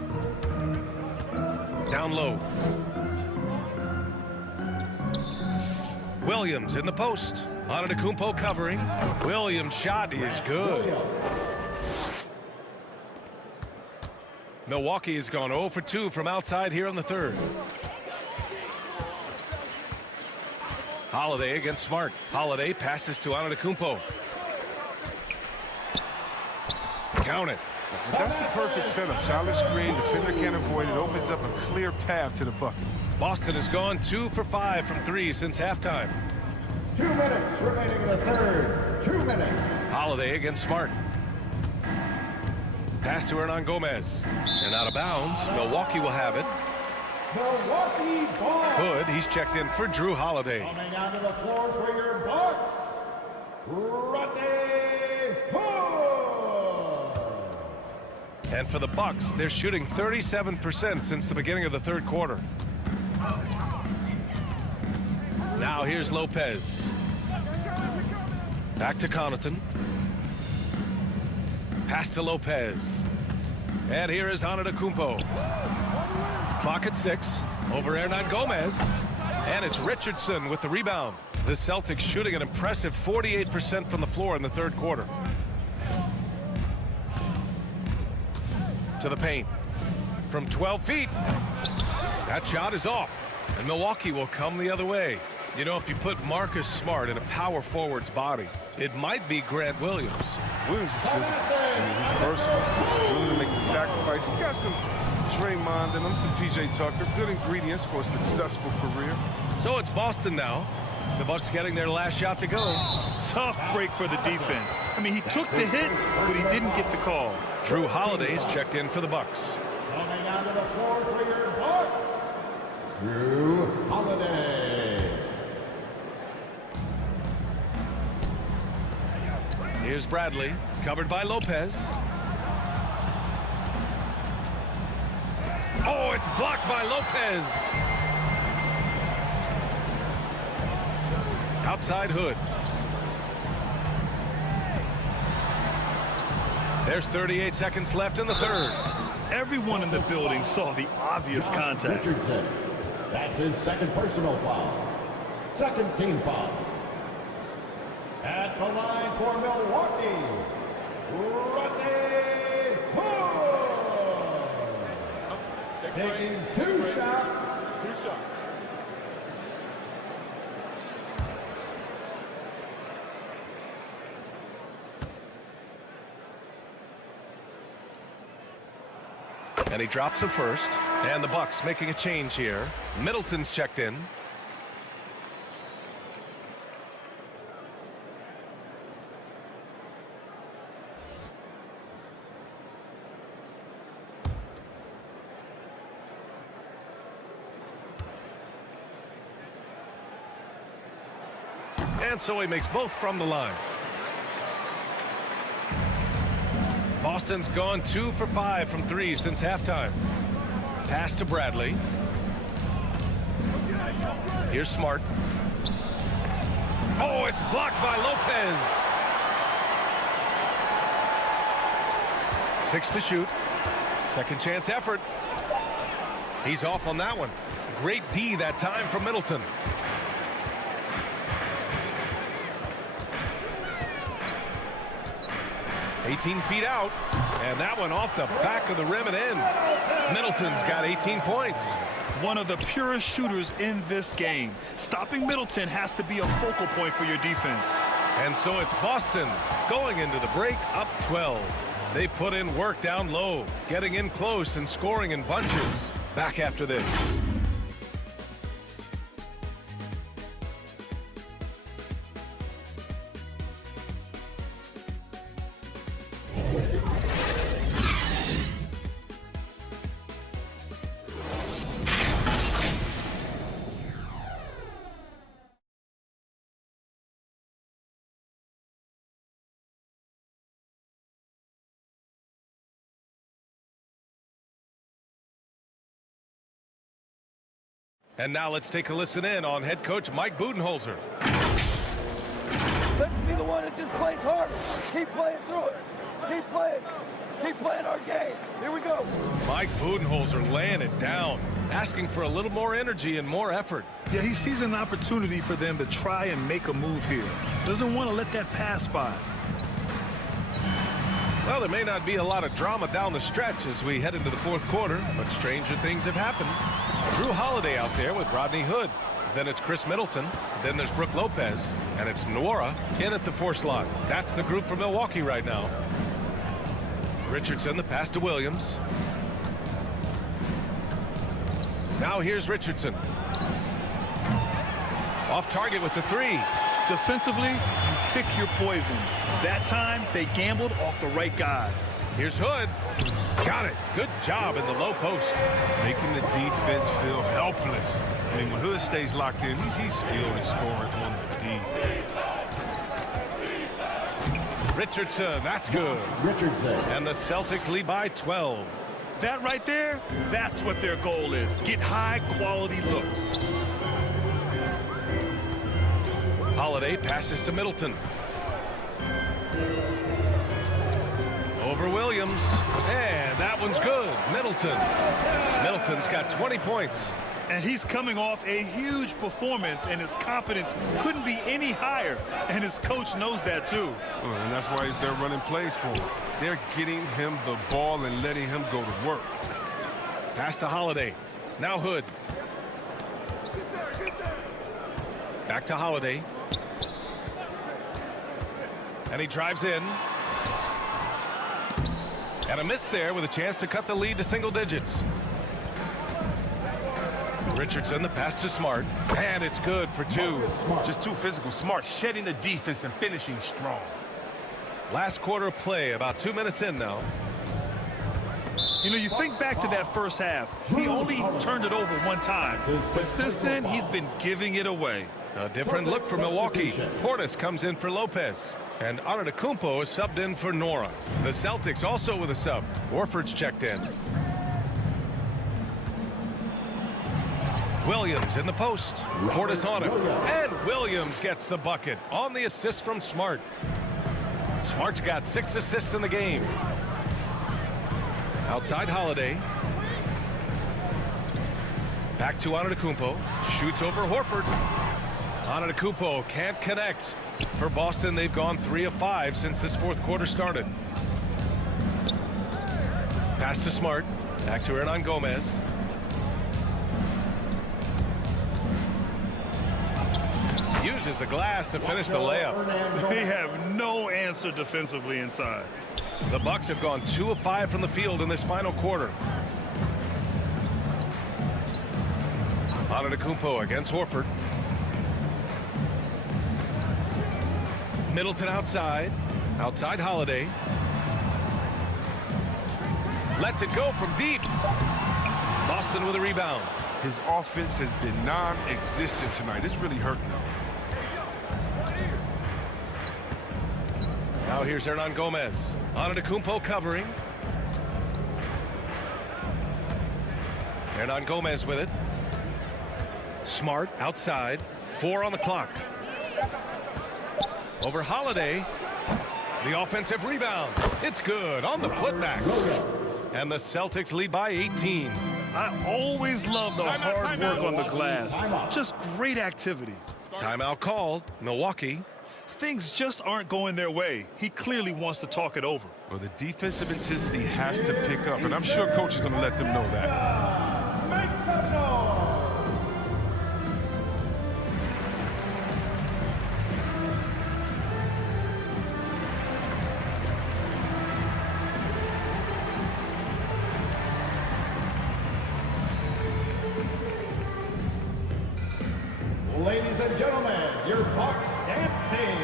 Down low. Williams in the post. Antetokounmpo covering. Williams' shot is good. Milwaukee has gone 0 for 2 from outside here in the third. Holiday against Smart. Holiday passes to Antetokounmpo. Count it. That's a perfect setup. Solid screen. Defender can't avoid it. Opens up a clear path to the bucket. Boston has gone 2 for 5 from 3 since halftime. 2 minutes remaining in the third. 2 minutes. Holiday against Smart. Pass to Hernan Gomez. And out of bounds. Milwaukee will have it. Milwaukee ball. Hood, he's checked in for Drew Holiday. Coming onto the floor for your Bucks, Rodney Hood. And for the Bucks, they're shooting 37% since the beginning of the third quarter. Now here's Lopez. Back to Connaughton. Pass to Lopez. And here is Antetokounmpo. Clock at 6. Over Hernan Gomez. And it's Richardson with the rebound. The Celtics shooting an impressive 48% from the floor in the third quarter. To the paint. From 12 feet. That shot is off. And Milwaukee will come the other way. You know, if you put Marcus Smart in a power forward's body, it might be Grant Williams. Williams is physical. I mean, he's versatile. He's willing to make the sacrifice. He's got some Draymond and some PJ Tucker. Good ingredients for a successful career. So it's Boston now. The Bucks getting their last shot to go. Tough break for the defense. I mean, he took the hit, but he didn't get the call. Drew Holiday's checked in for the Bucks. Coming onto the floor for your Bucks, Drew Holiday. Here's Bradley, covered by Lopez. Oh, it's blocked by Lopez. Outside Hood. There's 38 seconds left in the third. Everyone in the building saw the obvious contact. Richardson. That's his second personal foul. Second team foul. At the line for Milwaukee, Rodney Hood. Taking two shots. Two shots. And he drops a first. And the Bucks making a change here. Middleton's checked in. And so he makes both from the line. Boston's gone 2 for 5 from 3 since halftime. Pass to Bradley. Here's Smart. Oh, it's blocked by Lopez. 6 to shoot. Second chance effort. He's off on that one. Great D that time from Middleton. 18 feet out, and that one off the back of the rim and in. Middleton's got 18 points. One of the purest shooters in this game. Stopping Middleton has to be a focal point for your defense. And so it's Boston going into the break up 12. They put in work down low, getting in close and scoring in bunches. Back after this. And now let's take a listen in on head coach Mike Budenholzer. Let's be the one that just plays harder. Keep playing through it. Keep playing. Keep playing our game. Here we go. Mike Budenholzer laying it down, asking for a little more energy and more effort. Yeah, he sees an opportunity for them to try and make a move here. Doesn't want to let that pass by. Well, there may not be a lot of drama down the stretch as we head into the fourth quarter, but stranger things have happened. Drew Holiday out there with Rodney Hood. Then it's Chris Middleton. Then there's Brook Lopez. And it's Nwora in at the 4 slot. That's the group for Milwaukee right now. Richardson, the pass to Williams. Now here's Richardson. Off target with the 3. Defensively, you pick your poison. That time, they gambled off the right guy. Here's Hood. Got it. Good job in the low post. Making the defense feel helpless. I mean, when Hood stays locked in, he's skilled in scoring on the D. Richardson, that's good. Richardson. And the Celtics lead by 12. That right there, that's what their goal is. Get high-quality looks. Holiday passes to Middleton. Over Williams. And that one's good. Middleton's got 20 points. And he's coming off a huge performance, and his confidence couldn't be any higher. And his coach knows that, too. And that's why they're running plays for him. They're getting him the ball and letting him go to work. Pass to Holiday. Now Hood. Back to Holiday. And he drives in. And a miss there with a chance to cut the lead to single digits. Richardson, the pass to Smart. And it's good for 2. Just too physical. Smart shedding the defense and finishing strong. Last quarter of play, about 2 minutes in now. You know, you think back to that first half. He only turned it over one time. But since then, he's been giving it away. A different look for Milwaukee. Portis comes in for Lopez. And Antetokounmpo is subbed in for Nora. The Celtics also with a sub. Horford's checked in. Williams in the post. Portis on him. And Williams gets the bucket on the assist from Smart. Smart's got 6 assists in the game. Outside Holiday. Back to Antetokounmpo. Shoots over Horford. Antetokounmpo can't connect. For Boston, they've gone 3 of 5 since this fourth quarter started. Pass to Smart. Back to Hernan Gomez. Uses the glass to finish the layup. They have no answer defensively inside. The Bucks have gone 2 of 5 from the field in this final quarter. Antetokounmpo against Horford. Middleton outside. Outside Holiday. Lets it go from deep. Boston with a rebound. His offense has been non-existent tonight. It's really hurting them. Now here's Hernan Gomez. Antetokounmpo covering. Hernan Gomez with it. Smart outside. 4 on the clock. Over Holiday. The offensive rebound. It's good on the putbacks. And the Celtics lead by 18. I always love the hard work on the glass. Just great activity. Timeout called. Milwaukee. Things just aren't going their way. He clearly wants to talk it over. Well, the defensive intensity has to pick up, and I'm sure coach is going to let them know that. Make some noise. Ladies and gentlemen, your Bucks dance team.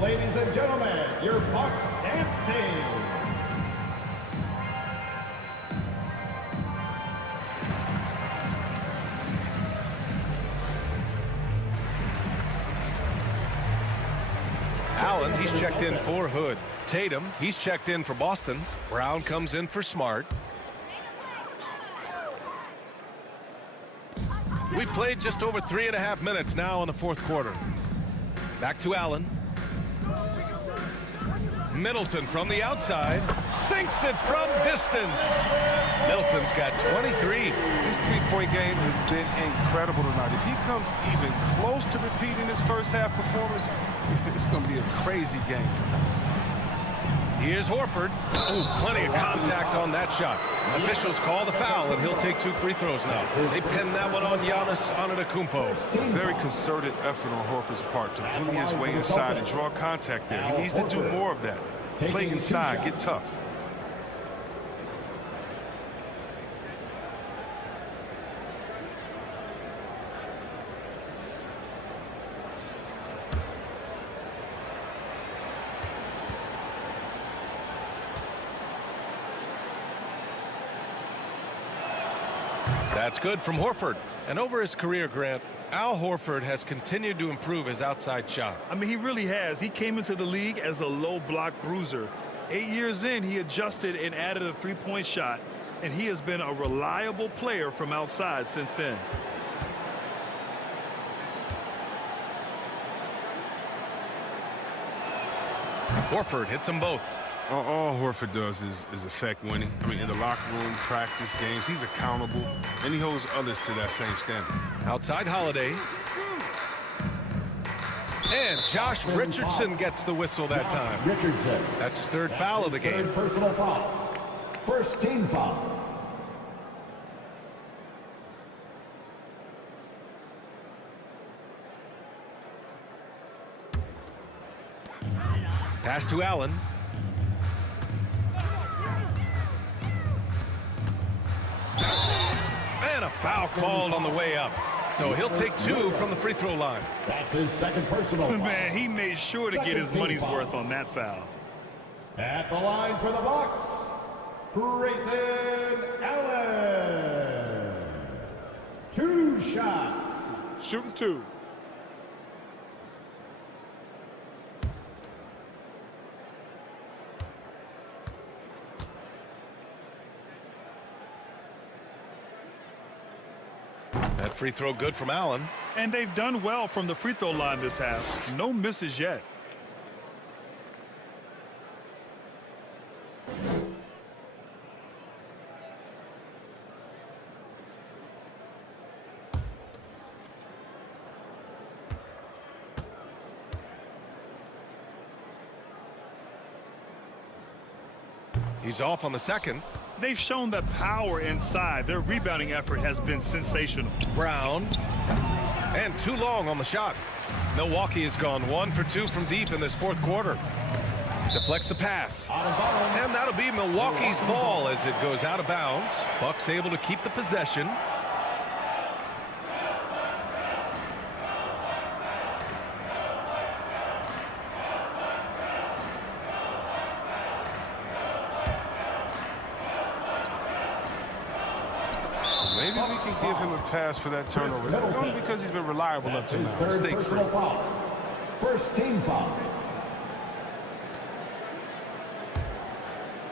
Ladies and gentlemen, your Bucks dance team. Allen, he's checked in for Hood. Tatum, he's checked in for Boston. Brown comes in for Smart. We played just over 3.5 minutes now in the fourth quarter. Back to Allen. Middleton from the outside. Sinks it from distance. Middleton's got 23. His three-point game has been incredible tonight. If he comes even close to repeating his first half performance, it's going to be a crazy game for him. Here's Horford. Oh, plenty of contact on that shot. Officials call the foul, and he'll take 2 free throws now. They pinned that one on Giannis Antetokounmpo. Very concerted effort on Horford's part to bully his way inside and draw contact there. He needs to do more of that. Play inside, get tough. That's good from Horford. And over his career, Grant, Al Horford has continued to improve his outside shot. I mean, he really has. He came into the league as a low block bruiser. 8 years in, he adjusted and added a three-point shot, and he has been a reliable player from outside since then. Horford hits them both. All Horford does is affect winning. I mean, in the locker room, practice, games, he's accountable, and he holds others to that same standard. Outside Holiday. And Josh Richardson gets the whistle that time. Richardson. That's his third foul of the game. Third personal foul. First team foul. Pass to Allen. And a foul called on the way up. So he'll take 2 from the free throw line. That's his second personal foul. Man, he made sure to get his money's worth on that foul. At the line for the Bucks, Grayson Allen. 2 shots. Shooting 2. That free throw good from Allen. And they've done well from the free throw line this half. No misses yet. He's off on the second. They've shown that power inside. Their rebounding effort has been sensational. Brown. And too long on the shot. Milwaukee has gone 1 for 2 from deep in this fourth quarter. Deflects the pass. And that'll be Milwaukee's ball as it goes out of bounds. Bucks able to keep the possession. Maybe we can give him a pass for that turnover. Only because he's been reliable up to now. Mistake-free. First team foul.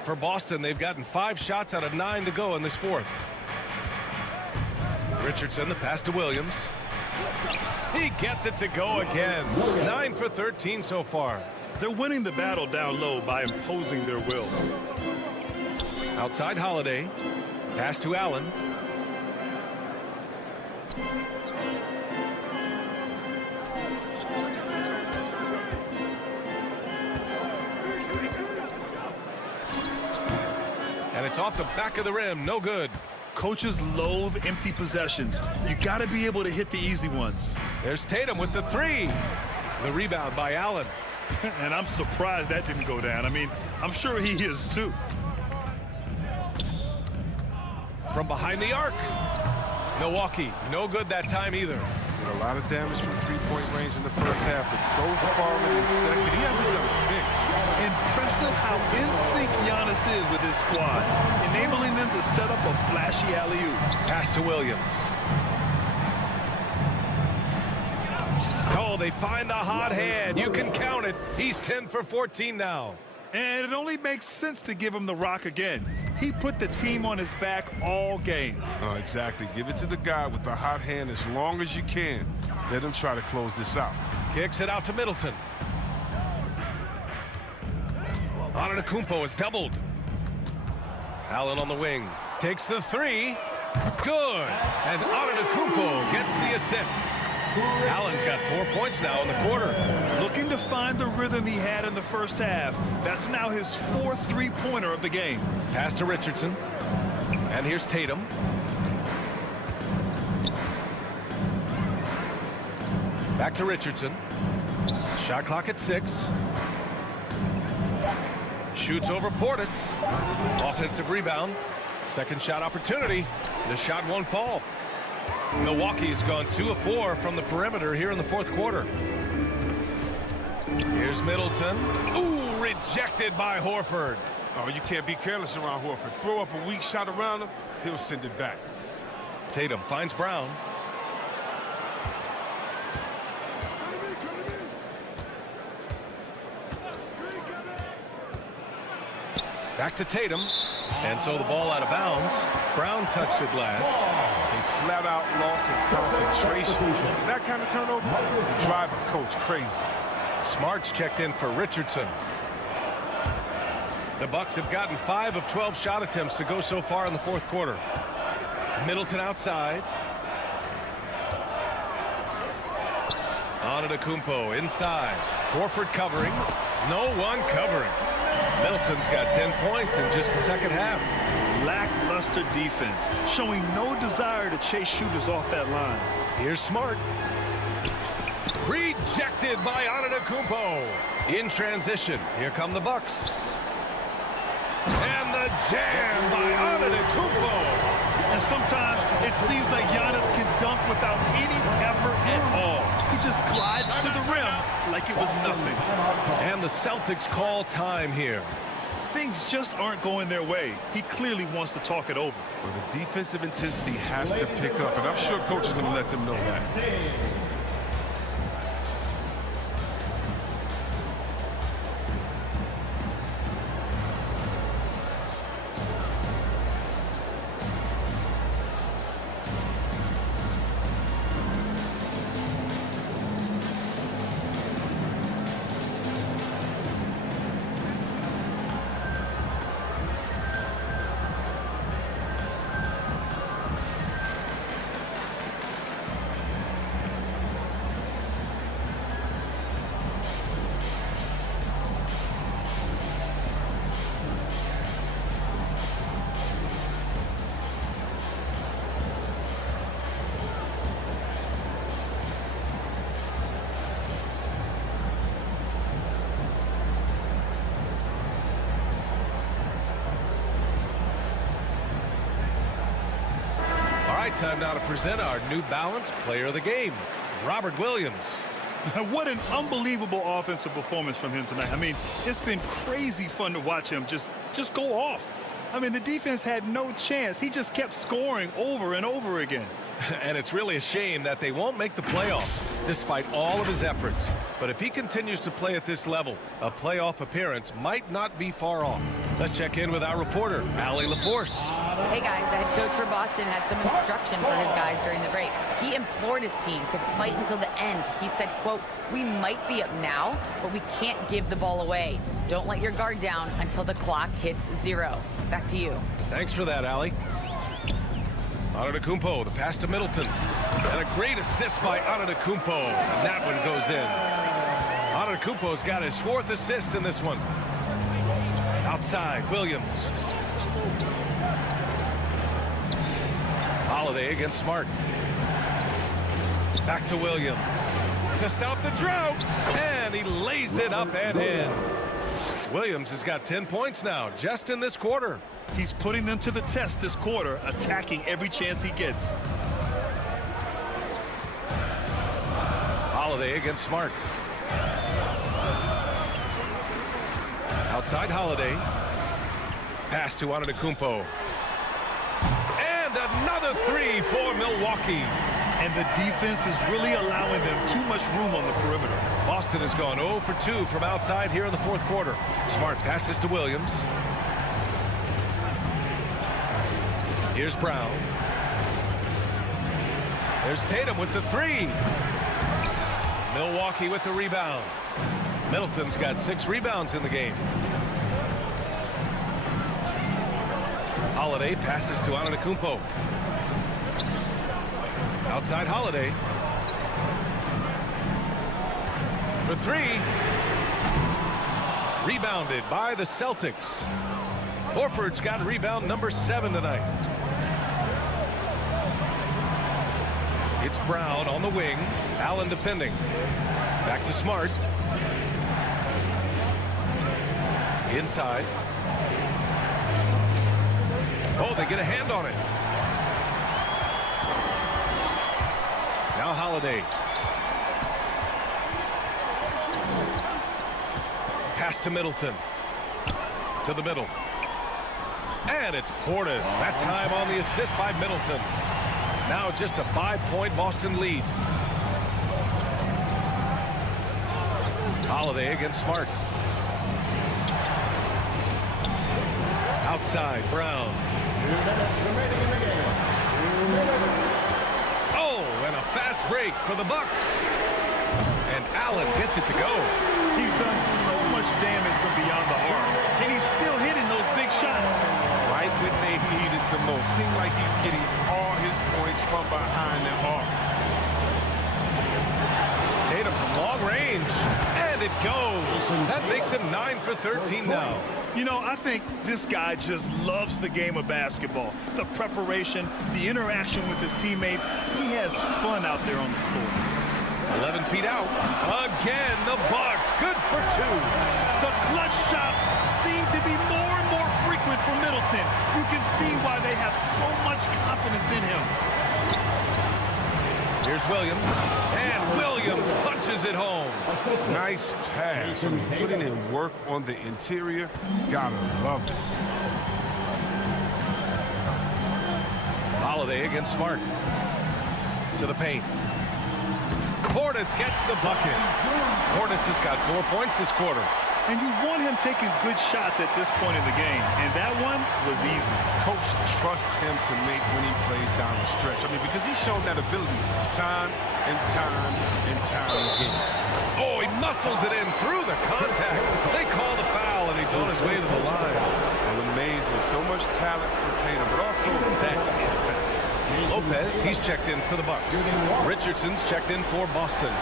For Boston, they've gotten 5 shots out of 9 to go in this fourth. Richardson, the pass to Williams. He gets it to go again. 9 for 13 so far. They're winning the battle down low by imposing their will. Outside Holiday. Pass to Allen. And it's off the back of the rim. No good. Coaches loathe empty possessions. You got to be able to hit the easy ones. There's Tatum with the 3. The rebound by Allen. And I'm surprised that didn't go down. I mean, I'm sure he is too. From behind the arc. Milwaukee, no good that time either. A lot of damage from three-point range in the first half, but so far in the second, he hasn't done a thing. Impressive how in sync Giannis is with his squad, enabling them to set up a flashy alley-oop. Pass to Williams. Oh, they find the hot hand. You can count it. He's 10 for 14 now. And it only makes sense to give him the rock again. He put the team on his back all game. Exactly. Give it to the guy with the hot hand as long as you can. Let him try to close this out. Kicks it out to Middleton. Antetokounmpo is doubled. Allen on the wing. Takes the 3. Good. And Antetokounmpo gets the assist. Allen's got 4 points now in the quarter. Looking to find the rhythm he had in the first half. That's now his 4th three-pointer of the game. Pass to Richardson. And here's Tatum. Back to Richardson. Shot clock at 6. Shoots over Portis. Offensive rebound. Second shot opportunity. The shot won't fall. Milwaukee's gone 2 of 4 from the perimeter here in the fourth quarter. Here's Middleton. Ooh, rejected by Horford. Oh, you can't be careless around Horford. Throw up a weak shot around him, he'll send it back. Tatum finds Brown. Back to Tatum. And so the ball out of bounds. Brown touched it last. A flat-out loss of concentration. That kind of turnover will drive a coach crazy. Smart's checked in for Richardson. The Bucks have gotten 5 of 12 shot attempts to go so far in the fourth quarter. Middleton outside. Antetokounmpo inside. Horford covering. No one covering. Middleton's got 10 points in just the second half. Lackluster defense, showing no desire to chase shooters off that line. Here's Smart. Rejected by Antetokounmpo. In transition, here come the Bucks. And the jam by Antetokounmpo. And sometimes it seems like Giannis can dunk without any effort at all. He just glides to the rim like it was nothing. And the Celtics call time here. Things just aren't going their way. He clearly wants to talk it over. Well, the defensive intensity has to pick up, and I'm sure coach is going to let them know that. Time now to present our New Balance Player of the Game, Robert Williams. What an unbelievable offensive performance from him tonight. I mean, it's been crazy fun to watch him just go off. I mean, the defense had no chance. He just kept scoring over and over again. And it's really a shame that they won't make the playoffs despite all of his efforts. But if he continues to play at this level, a playoff appearance might not be far off. Let's check in with our reporter, Allie LaForce. Hey guys, the head coach for Boston had some instruction for his guys during the break. He implored his team to fight until the end. He said, quote, "We might be up now, but we can't give the ball away. Don't let your guard down until the clock hits 0. Back to you. Thanks for that, Allie. Antetokounmpo, the pass to Middleton. And a great assist by Antetokounmpo. And that one goes in. Antetokounmpo's got his 4th assist in this one. Outside, Williams. Holiday against Smart. Back to Williams. To stop the drought. And he lays it up and in. Williams has got 10 points now, just in this quarter. He's putting them to the test this quarter, attacking every chance he gets. Holiday against Smart. Outside Holiday. Pass to Antetokounmpo. And another 3 for Milwaukee. And the defense is really allowing them too much room on the perimeter. Boston has gone 0 for 2 from outside here in the fourth quarter. Smart passes to Williams. Here's Brown. There's Tatum with the 3. Milwaukee with the rebound. Middleton's got 6 rebounds in the game. Holiday passes to Antetokounmpo. Outside Holiday. For 3. Rebounded by the Celtics. Horford's got rebound number 7 tonight. It's Brown on the wing. Allen defending. Back to Smart. Inside. Oh, they get a hand on it. Now Holiday. Pass to Middleton. To the middle. And it's Portis. That time on the assist by Middleton. Now just a 5-point Boston lead. Holiday against Smart. Outside, Brown. Oh, and a fast break for the Bucks. And Allen gets it to go. He's done so much damage from beyond the arc, and he's still hitting those big shots. Right when they need it the most. Seems like he's getting all his points from behind the arc. Tatum from long range, and it goes. That makes him 9 for 13 now. You know, I think this guy just loves the game of basketball. The preparation, the interaction with his teammates. He has fun out there on the floor. 11 feet out. Again, the Bucks. Good for 2. The clutch shots seem to be more and more frequent for Middleton. You can see why they have so much confidence in him. Here's Williams, and Williams punches it home. Nice pass. I mean, putting in work on the interior. Gotta love it. Holiday against Smart. To the paint. Portis gets the bucket. Portis has got 4 points this quarter. And you want him taking good shots at this point in the game. And that one was easy. Coach trusts him to make when he plays down the stretch. I mean, because he's shown that ability time and time and time again. Oh, he muscles it in through the contact. They call the foul, and he's on his way to the line. Well, amazing. So much talent for Tatum, but also that effect. Lopez, he's checked in for the Bucks. Richardson's checked in for Boston.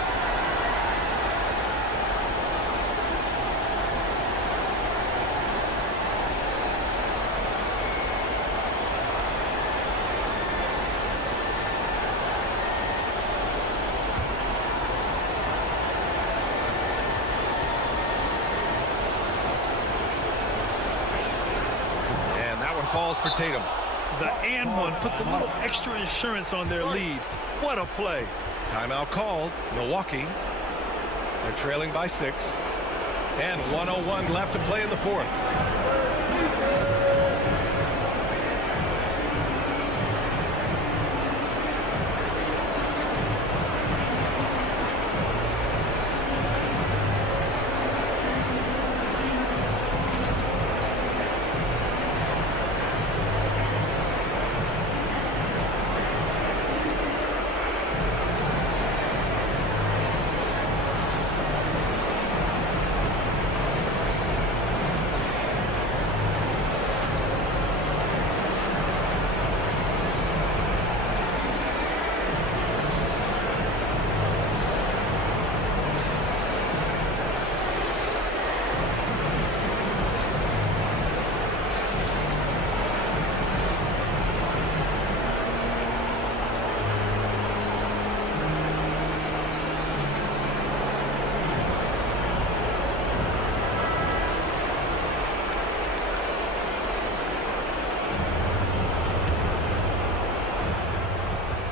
And that one falls for Tatum. The and one puts a little extra insurance on their lead. What a play. Timeout called. Milwaukee. They're trailing by 6. And 1:01 left to play in the fourth.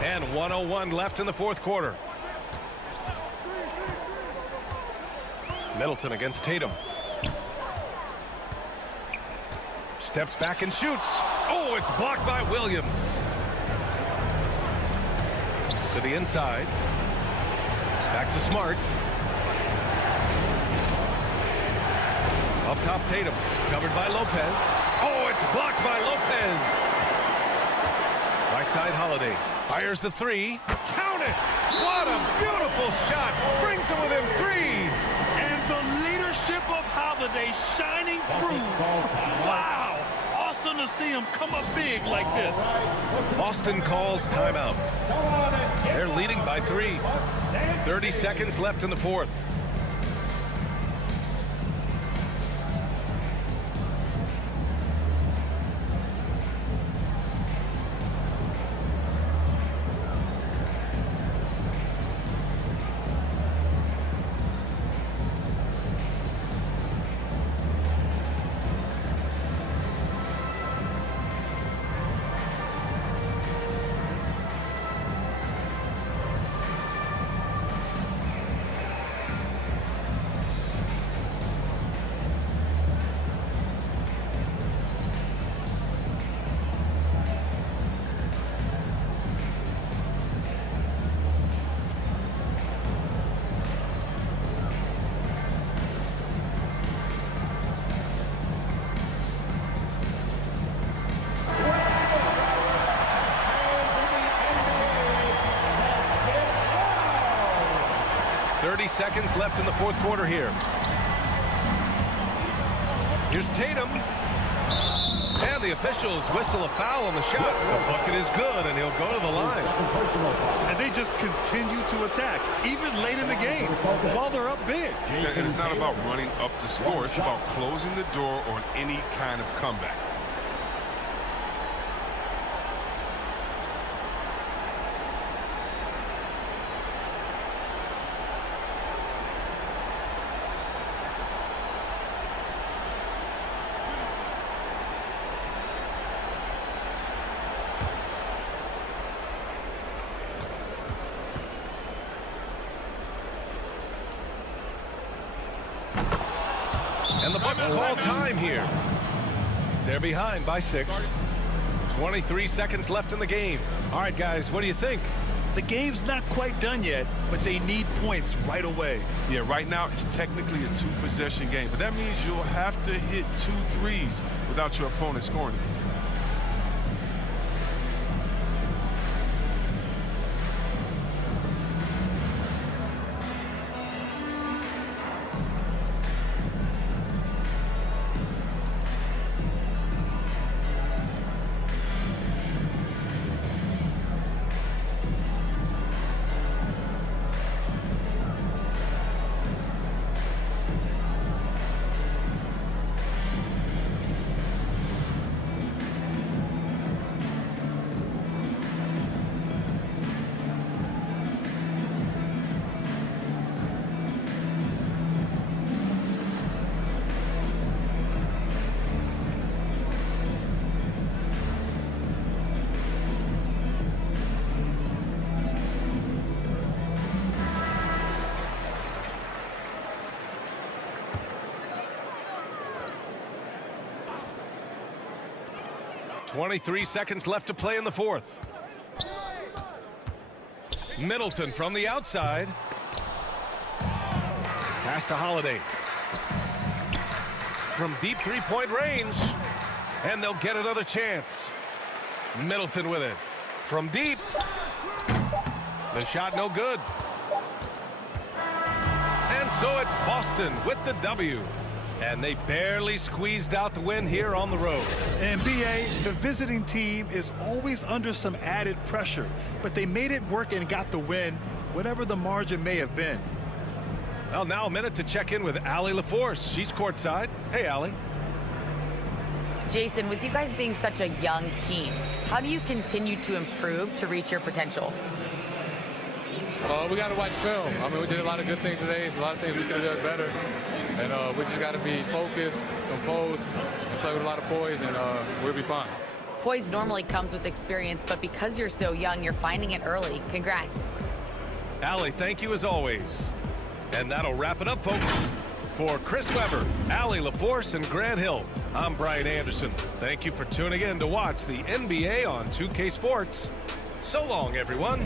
And 1:01 left in the fourth quarter. Middleton against Tatum. Steps back and shoots. Oh, it's blocked by Williams. To the inside. Back to Smart. Up top, Tatum. Covered by Lopez. Oh, it's blocked by Lopez. Right side, Holiday. Fires the three. Count it! What a beautiful shot! Brings him within 3. And the leadership of Holiday shining through. Wow! Awesome to see him come up big like this. Boston calls timeout. They're leading by 3. 30 seconds left in the fourth. seconds left in the fourth quarter here. Here's Tatum. And the officials whistle a foul on the shot. The bucket is good, and he'll go to the line. And they just continue to attack, even late in the game, while they're up big. And it's not about running up the score. It's about closing the door on any kind of comeback. And the Bucks call time here. They're behind by 6. 23 seconds left in the game. All right, guys, what do you think? The game's not quite done yet, but they need points right away. Yeah, right now it's technically a 2-possession game, but that means you'll have to hit 2 threes without your opponent scoring. .23 seconds left to play in the fourth. Middleton from the outside. Pass to Holiday. From deep three-point range. And they'll get another chance. Middleton with it. From deep. The shot no good. And so it's Boston with the W. And they barely squeezed out the win here on the road. And B.A., the visiting team is always under some added pressure, but they made it work and got the win, whatever the margin may have been. Well, now a minute to check in with Allie LaForce. She's courtside. Hey, Allie. Jason, with you guys being such a young team, how do you continue to improve to reach your potential? We got to watch film. I mean, we did a lot of good things today. There's a lot of things we could have done better. And we just got to be focused, composed, and play with a lot of poise, and we'll be fine. Poise normally comes with experience, but because you're so young, you're finding it early. Congrats. Allie, thank you as always. And that'll wrap it up, folks. For Chris Webber, Allie LaForce, and Grant Hill, I'm Brian Anderson. Thank you for tuning in to watch the NBA on 2K Sports. So long, everyone.